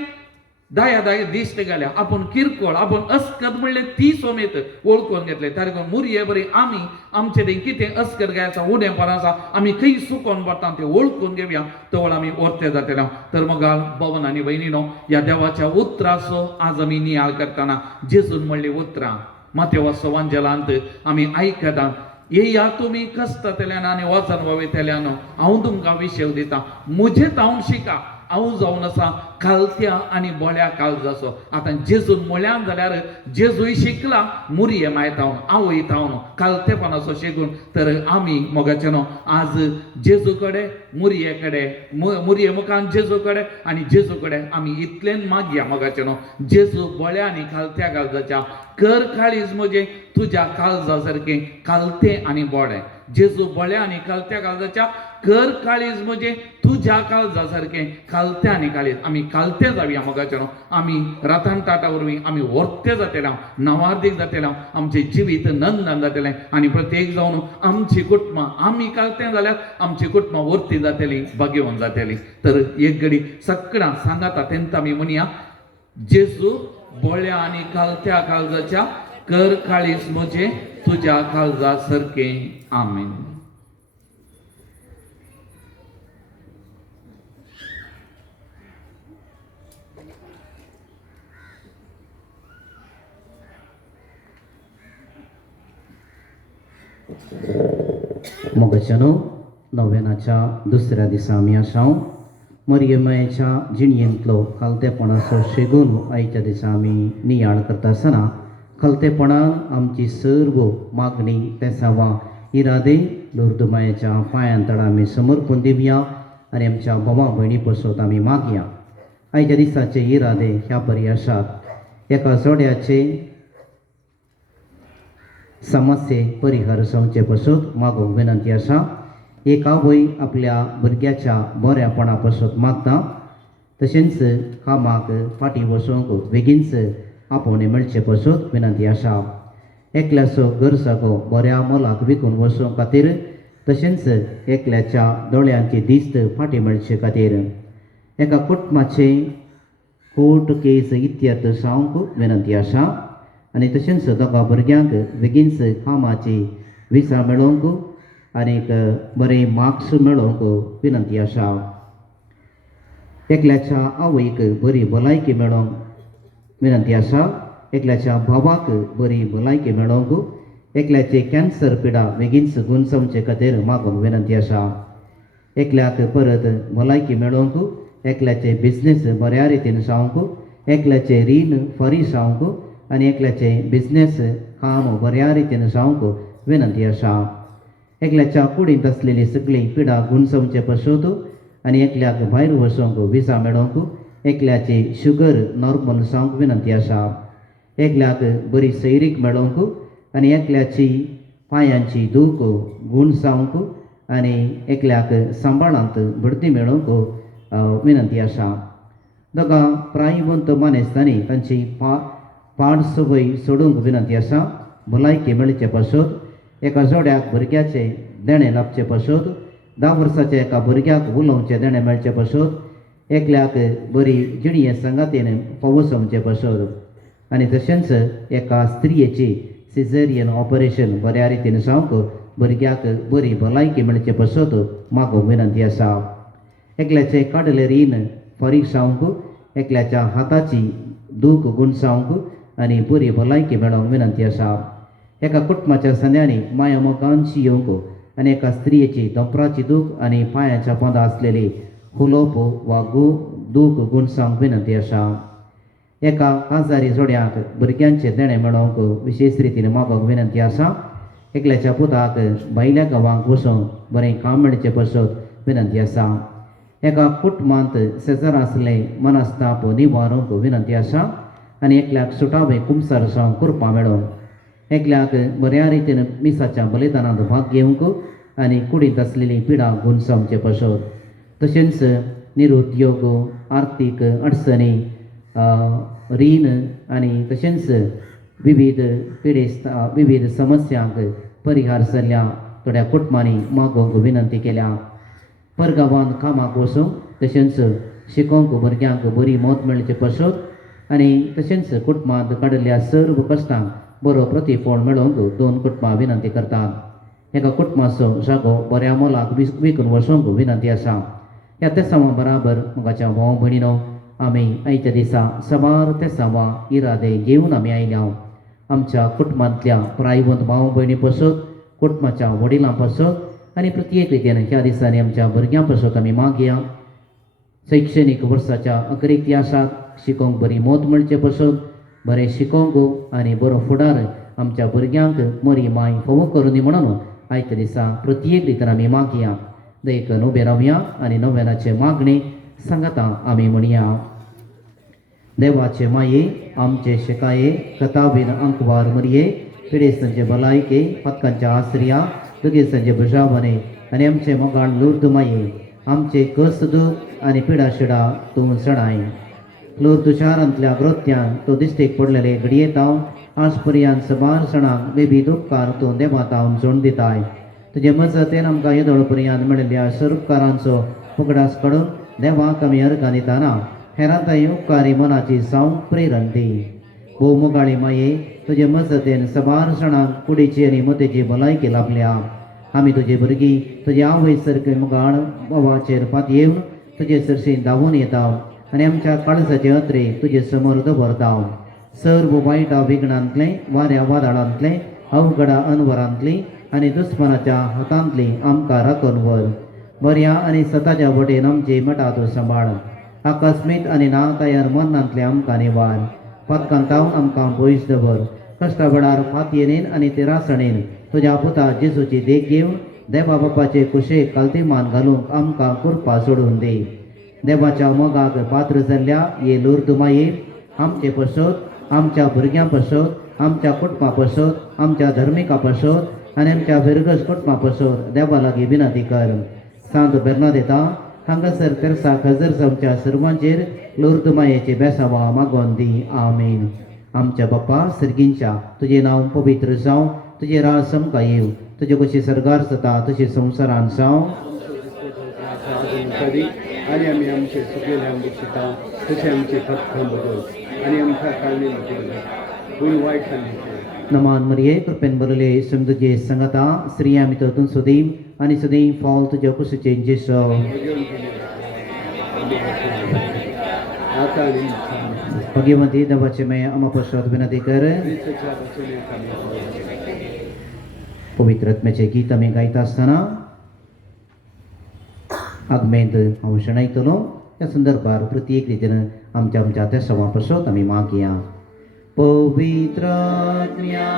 दाया दिश्ट गेल्या. आपूण किरकोळ, आपूण अस्कत म्हणलें ती समेत वळखून घेतले. तारखेर मुरये बरी आमी आमचे तें कितें अस्कत गाय आसा, उणेपण आसा, आमी खंय सुकोन पडटा तें वळखून घेवया, तवळ आमी वर्ते जातले. तर मग भवन आनी भयणीनो, ह्या देवाच्या उतराचो आज आमी नियाळ करतना जेजून म्हणली उतरां माथेवाचो वांजेलांत आमी आयकता. येया तुमी कश्टांतल्यान आनी वचन वावयतल्यान हांव तुमकां विशेव दितां. म्हजें हांव शिका. हांव जावन आसा खालत्या आनी बोळ्या काळजाचो. आतां जेजून म्हळ्यान जाल्यार जेजूय शिकला मुरये मायतावन, आवय तावन खालतेपणाचो शिकून. तर आमी मोगाचे न्हू आज जेजू कडेन, मुरये कडेन, मुरये मुखान जेजू कडेन आनी जेजू कडेन आमी इतलें मागया मोगाचे न्हू. जेजू बोळ्या आनी खालत्या काळजाच्या कर काळीज म्हजें तुज्या काळजा सारकें खालतें आनी बोळें. जेजू बोळ्या आनी खालत्या काळजाच्या कर काळीज म्हजें तुज्या काळजा सारकें खालतें आनी काळीज. आमी खालते जावया मोगाचे न्हू. आमी रतन टाटा वरवीं आमी वर्ते जातले, नवार्दीक जातले, आमचें जिवीत नंदन जातलें आनी प्रत्येक जावन आमची कुटुंबां आमी कालतें जाल्यार आमची कुटुंबां वर्ती जातलीं, भगीवन जातलीं. तर एक घडी सगळ्यां सांगाता तेंत आमी म्हणया, जेजू बोळ्या आनी खालत्या काळजाच्या कर काळीज म्हजें तुज्या काळजा सारकें. आमीन. मोगाच्यानो, नव्यानाच्या दुसऱ्या दिसा आमी आसाव मरियमायेच्या जिणयेंतलो खालतेपणाचो शेगून आयच्या दिसा आमी नियाळ करता आसतना खालतेपणान आमची सर्व मागणी तेसावां इरादे लुर्दमायेच्या पांयां तळा आमी समर्पण दिवया आनी आमच्या भावा भयणी पासत आमी मागया. आयच्या दिसाचे इरादे ह्या परी आसात. एका जोड्याचे समस्ये परिहार जावचे पासत मागोवंक विनंती आसा. एक आवय आपल्या भुरग्याच्या बऱ्यापणा पासत मागता. तशेंच कामाक फाटीं वचूंक बेगीनच आपोवणें मेळचे पासत विनंती आसा. एकल्याचो गरजागो बऱ्या मोलाक विकून वचोवंक खातीर तशेंच एकल्याच्या दोळ्यांची दिस्त फाटीं मेळचे खातीर एका कुटुंबाचे कोर्ट केस इत्यर्थ जावंक विनंती आसा. आनी तशेंच दोगा भुरग्यांक बेगीनच कामाची विसा मेळोवंक आनीक बरे मार्क्स मेळोवंक विनंती आसा. एकल्याच्या आवयक बरी भलायकी मेळोवंक विनंती आसा. एकल्याच्या भावाक बरी भलायकी मेळोवंक एकल्याचे कॅन्सर पिडा बेगीनच गुंचवचे खातीर मागूंक विनंती आसा. एकल्याक परत भलायकी मेळोवंक एकल्याचे बिझनेस बऱ्या रितीन जावंक एकल्याचे रीण फारी जावंक आनी एकल्याचे बिझनेस काम बऱ्या रितीन जावंक विनंती आसा. एकल्याच्या कुडींत आसलेली सगळी पिडा गुंचवचे पसून आनी एकल्याक भायर वचूंक विजा मेळोवंक एकल्याची शुगर नॉर्मल जावंक विनंती आसा. एकल्याक बरी सैरीक मेळोवंक आनी एकल्याची पांयांची दूख गूण जावंक आनी एकल्याक सांबाळांत बढती मेळोवंक विनंती आसा. दोगां प्रायवंत मानेस्तांनी तांची पाड संवय सोडूंक विनंती आसा. भलायकी मेळचे पसून एका जोड्याक भुरग्याचे देणे लाभचे पसून 10 वर्साच्या एका भुरग्याक उलोवचे देणे मेळचे पसून एकल्याक बरी जिणये संगातीन पवसवचे पसून आनी तशेंच एका स्त्रियेची सिझेरियन ऑपरेशन बऱ्या रितीन जावंक भुरग्याक बरी भलायकी मेळचे पसून मागूंक विनंती आसा. एकल्याचे काडले रीण फारीक जावंक एकल्याच्या हाताची दूख गूण जावंक आनी बरी भलायकी मेळोवंक विनंती आसा. एका कुटुंबाच्या संद्यांनी माया मोगांची येवंक आनी एका स्त्रियेची दोंपराची दूख आनी पांयाच्या पोंदा आसलेली हुलोप वा दूख गूण जावंक विनंती आसा. एका काजारी जोड्याक भुरग्यांचे देणे मेळोवंक विशेश रितीन मागोवंक विनंती आसा. एकल्याच्या पुताक भायल्या गांवांक वचून बरें काम मेळचे पसून विनंती आसा. एका कुटुंबांत शेजार आसले मनस्ताप निवारूंक विनंती आसा आनी एकल्याक सुटावे कुमसार जावंक कुरपा मेळोवंक एकल्याक बऱ्या रितीन मिसाच्या बलिदानांत भाग घेवंक आनी कुडींत आसलेली पिडा गुंचवचे पसून तशेंच निरुद्योग आर्थीक अडचणी रीण आनी तशेंच विविध समस्यांक परिहार जाल्ल्या थोड्या कुटुंबांनी मागोवंक विनंती केल्या. परगांवांत कामाक वचूंक तशेंच शिकोवंक भुरग्यांक बरी मोत मेळचे पसून आनी तशेंच कुटुंबांत काडिल्ल्या सर्व कश्टांक बरो प्रतिफळ मेळोवंक 2 कुटुंबां विनंती करतात. एका कुटुंबाचो जागो बऱ्या मोलाक विकून वचोवंक विनंती आसा. ह्या तेसांवा बराबर मोगाच्या भाव भयणीनो आमी आयच्या दिसा सवार तेसांवा इरादे घेवन आमी आयल्या. आमच्या कुटुंबांतल्या प्रायवंत भाव भयणी पसून कुटुंबाच्या वडिलां पसून आनी प्रत्येक रितीन ह्या दिसांनी आमच्या भुरग्यां पसून आमी मागया. शैक्षणीक वर्साच्या अखेरेक ती आसात. शिकोवंक बरी मोत मेळचे पसून बरें शिकोवंक आनी बरो फुडार आमच्या भुरग्यांक मरी माय फोव करूं दी म्हणून आयच्या दिसा प्रत्येक रितीन आमी मागया. देखून उबे रावया आनी नव्यानाचे मागणे सांगता आमी म्हणया. देवाचे माये आमचे शिकाये कताबीन अंकवार मरये पिडे संजे भलायके पत्कांच्या आश्रिया दुगे संजे बुजावणे आनी आमचे मोगाळ लुर्द माये आमचे कसद आनी पिडा शिडा तूं सणाय. लूर तुषारांतल्या ग्रोत्यान तो दिश्टेक पडलेले घडयेताव आज पर्यंत सबार सणांक बेबी दुपकार तूं देवातावन जोड दिताय. तुजे मजतेन आमकां येदोळ पर्यंत मेळिल्ल्या सर्वकारांचो फुगडास काडून देवाक आमी अर्गां दिताना हेरांताय उपकारी मनाची जावंक प्रेरण दी. भोव मोगाळी माये तुजे मजतेन सबार सणांक कुडीची आनी मतेची भलायकी लाभल्या. आमी तुजे भुरगीं तुजे आवय सारके मोगाळ बोवाचेर पात येवन तुजे सरशीन धांवून येताव आनी आमच्या काळजाचे अत्रे तुजे समोर दवरताव. सर्व वायटा विघ्नांतले वाऱ्या वादळांतले अवघडा अनवरांतली आनी दुस्मनाच्या हातांतली आमकां राखून व्हर. बऱ्या आनी सताच्या वटेन आमची मटा तूं सांबाळ. आकस्मीत आनी ना तयार मरणांतले आमकां निवार. पतकांतावन आमकां पयस दवर. कश्टा वेळार फातयेन आनी तिरासणेन तुज्या पुता जेजूची देख घेवन देवा बापाचे कुशेक काल्तीमान घालूंक आमकां कुरपा सोडून दी. देवाच्या मोगाक पात्र जाल्ल्या ये लुर्द माये आमचे पसून आमच्या भुरग्यां पसून आमच्या कुटुंबा पसून आमच्या धर्मिका पसून आनी आमच्या विरगस कुटुंबा पसून देवा लागीं विनंती कर. सांत बेर्नादेता हांगासर तेरसा खजर जावच्या सर्वांचेर लुर्द मायेची बेसांवां मागोवन दी. आमीन. आमच्या बाप्पा सर्गींच्या तुजें नांव पवित्र जावं. तुजें राज आमकां येव. तुजे कशी सरगार जाता तशी संवसारांत जावं. आनी आमी आमचे चुकलेल्या मुक्षिता तशें आमचे पथकां बदल आनी आमकां काळणी भूल वायट नमान मरिये कृपेन बरले समृद्धे संगता स्त्रिया मित्रातून सुदीम आणि सुदीम फॉल तुझ्या कुशीचे जेसो आता आणि इच्छा भगवंती दवाचे मैं अमापश्वात विनंती कर ख्रिस्ताच्या वचने आम्ही पवित्र आत्म्याचे गीत आम्ही गायत असताना आगमेंत हांव शणयतलो त्या संदर्भात प्रत्येक रितीन आमच्या त्या समापसोत आम्ही मागया पवित्र आत्म्या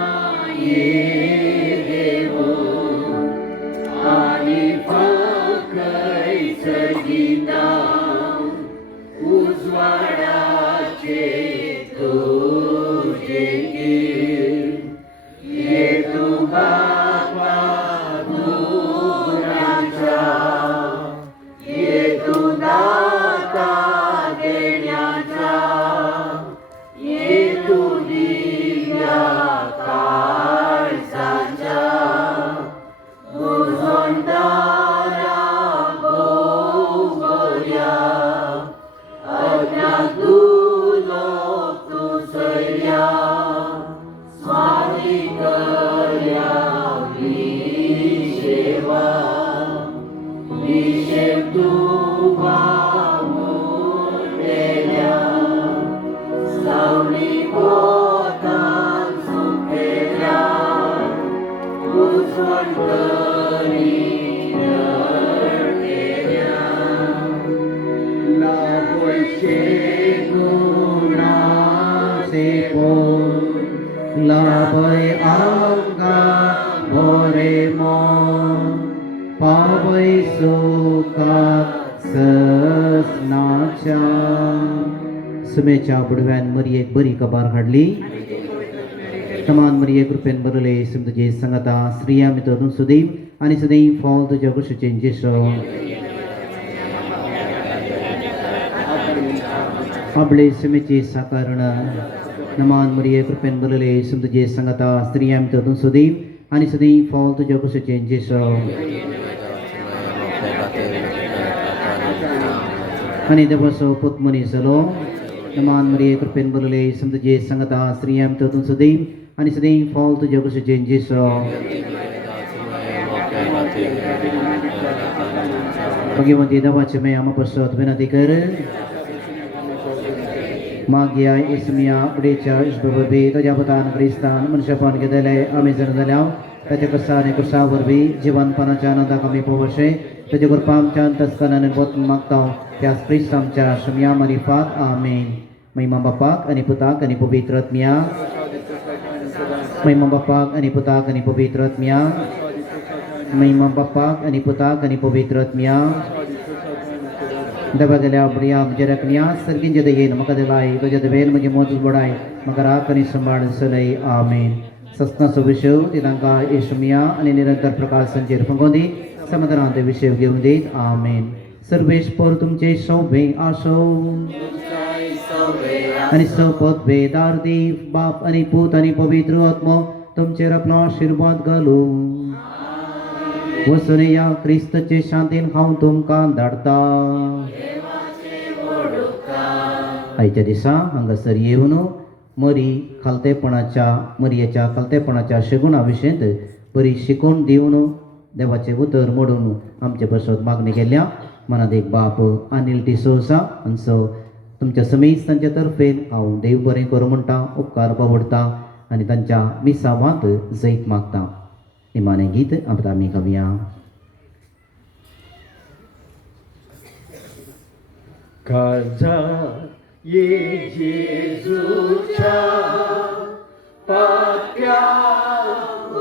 labai angga boremon pabai sukat sesnacha सुमेच्या बुडव्यान मरी एक बरी कबार हाडली समान मरिये कृपेन बरले तुझे संगता स्त्रिया मित्रातून सुदैव आणि सदैव फॉल तुझ्या कुशीचे जेसो आपले सुमेचे साकारण नमान मरिये कृपेन बरले तुझे संगता स्त्रिया मित्रातून सुदैव आणि सदैव फॉल तुझ्या कुशीचे जेसो आणि देवसो पुतमनी सलो नमान मरिये कृपेन बरले तुझे संगता स्त्रिया मित्रातून सुदैव आणि सदैव फॉल तुझ्या कुशीचे जेसो भगवंती दवाचे मैं आमापश्चात विनंती कर माग्या इसमिया उडेच्या इश्बबी तुझ्या पतान क्रिस्तान मनुष्यपान घेतले आम्ही जण जाल्या त्याच्या कसाने कुसावरवी जीवनपणाच्या आनंदा कमी पोवशे तुझ्या कृपामच्या अंतस्करणाने बोत मागता त्या क्रिस्तामच्या शमिया मरिफात आमेन महिमा बापाक आणि पुताक आणि पवित्र आत्म्या महिमा बापाक आणि पुताक आणि पवित्र आत्म्या महिमा बापाक आणि पुताक आणि पवित्र आत्म्या दबा गेल्या बढिया म्हणजे रकनिया सर्गिन जद येन मका दिलाई तो जद वेन म्हणजे मोजूस बडाय मका राख आणि संभाळ सलई आमेन सस्ना सुविशेव तिलांका येशुमिया आणि निरंतर प्रकाश संचेर फंगोंदी समाधानांत विषय घेऊन देत आमेन सर्वेश पर तुमचे सौभे आसो आणि सपत वेदार देव बाप आणि पूत आणि पवित्र आत्मा तुमचेर आपला आशीर्वाद घालू वसुने या ख्रिस्तचे शांतीन खाऊन तुमकां धाडता आयच्या दिसा हांगासर येवन मरियेच्या खालतेपणाच्या शेगुणा विशयंत बरी शिकवण दिवन देवाचे उतर मोडून आमचे बसत मागणी केल्या मनात एक बाप अनिल टिसोसा हांचो तुमच्या समेत तांच्या तर्फेन हांव देव बरें करूं म्हणटा उपकार पावडटा आनी तांच्या मिसावांत जैत मागता निमाणे गीत आमी गावया काळजा ये जेजूच्या पात्या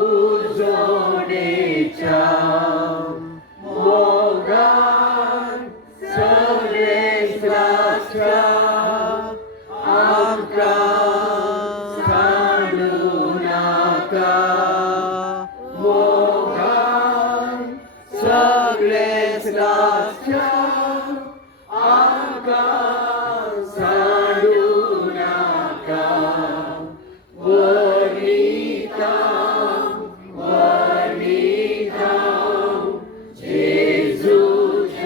उजोडेच्या मोगान सगळे साच्या आमकां सांडू नाका मोगान सगळे साच्या Jesus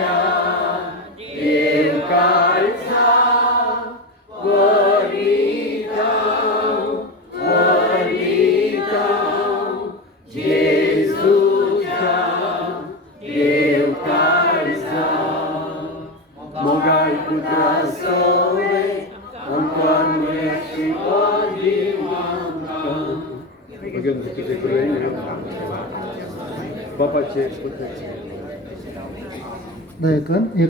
trasowe amkan meshi odi amkan Bagaimana kita kerana Bapak Cik. Baik kan?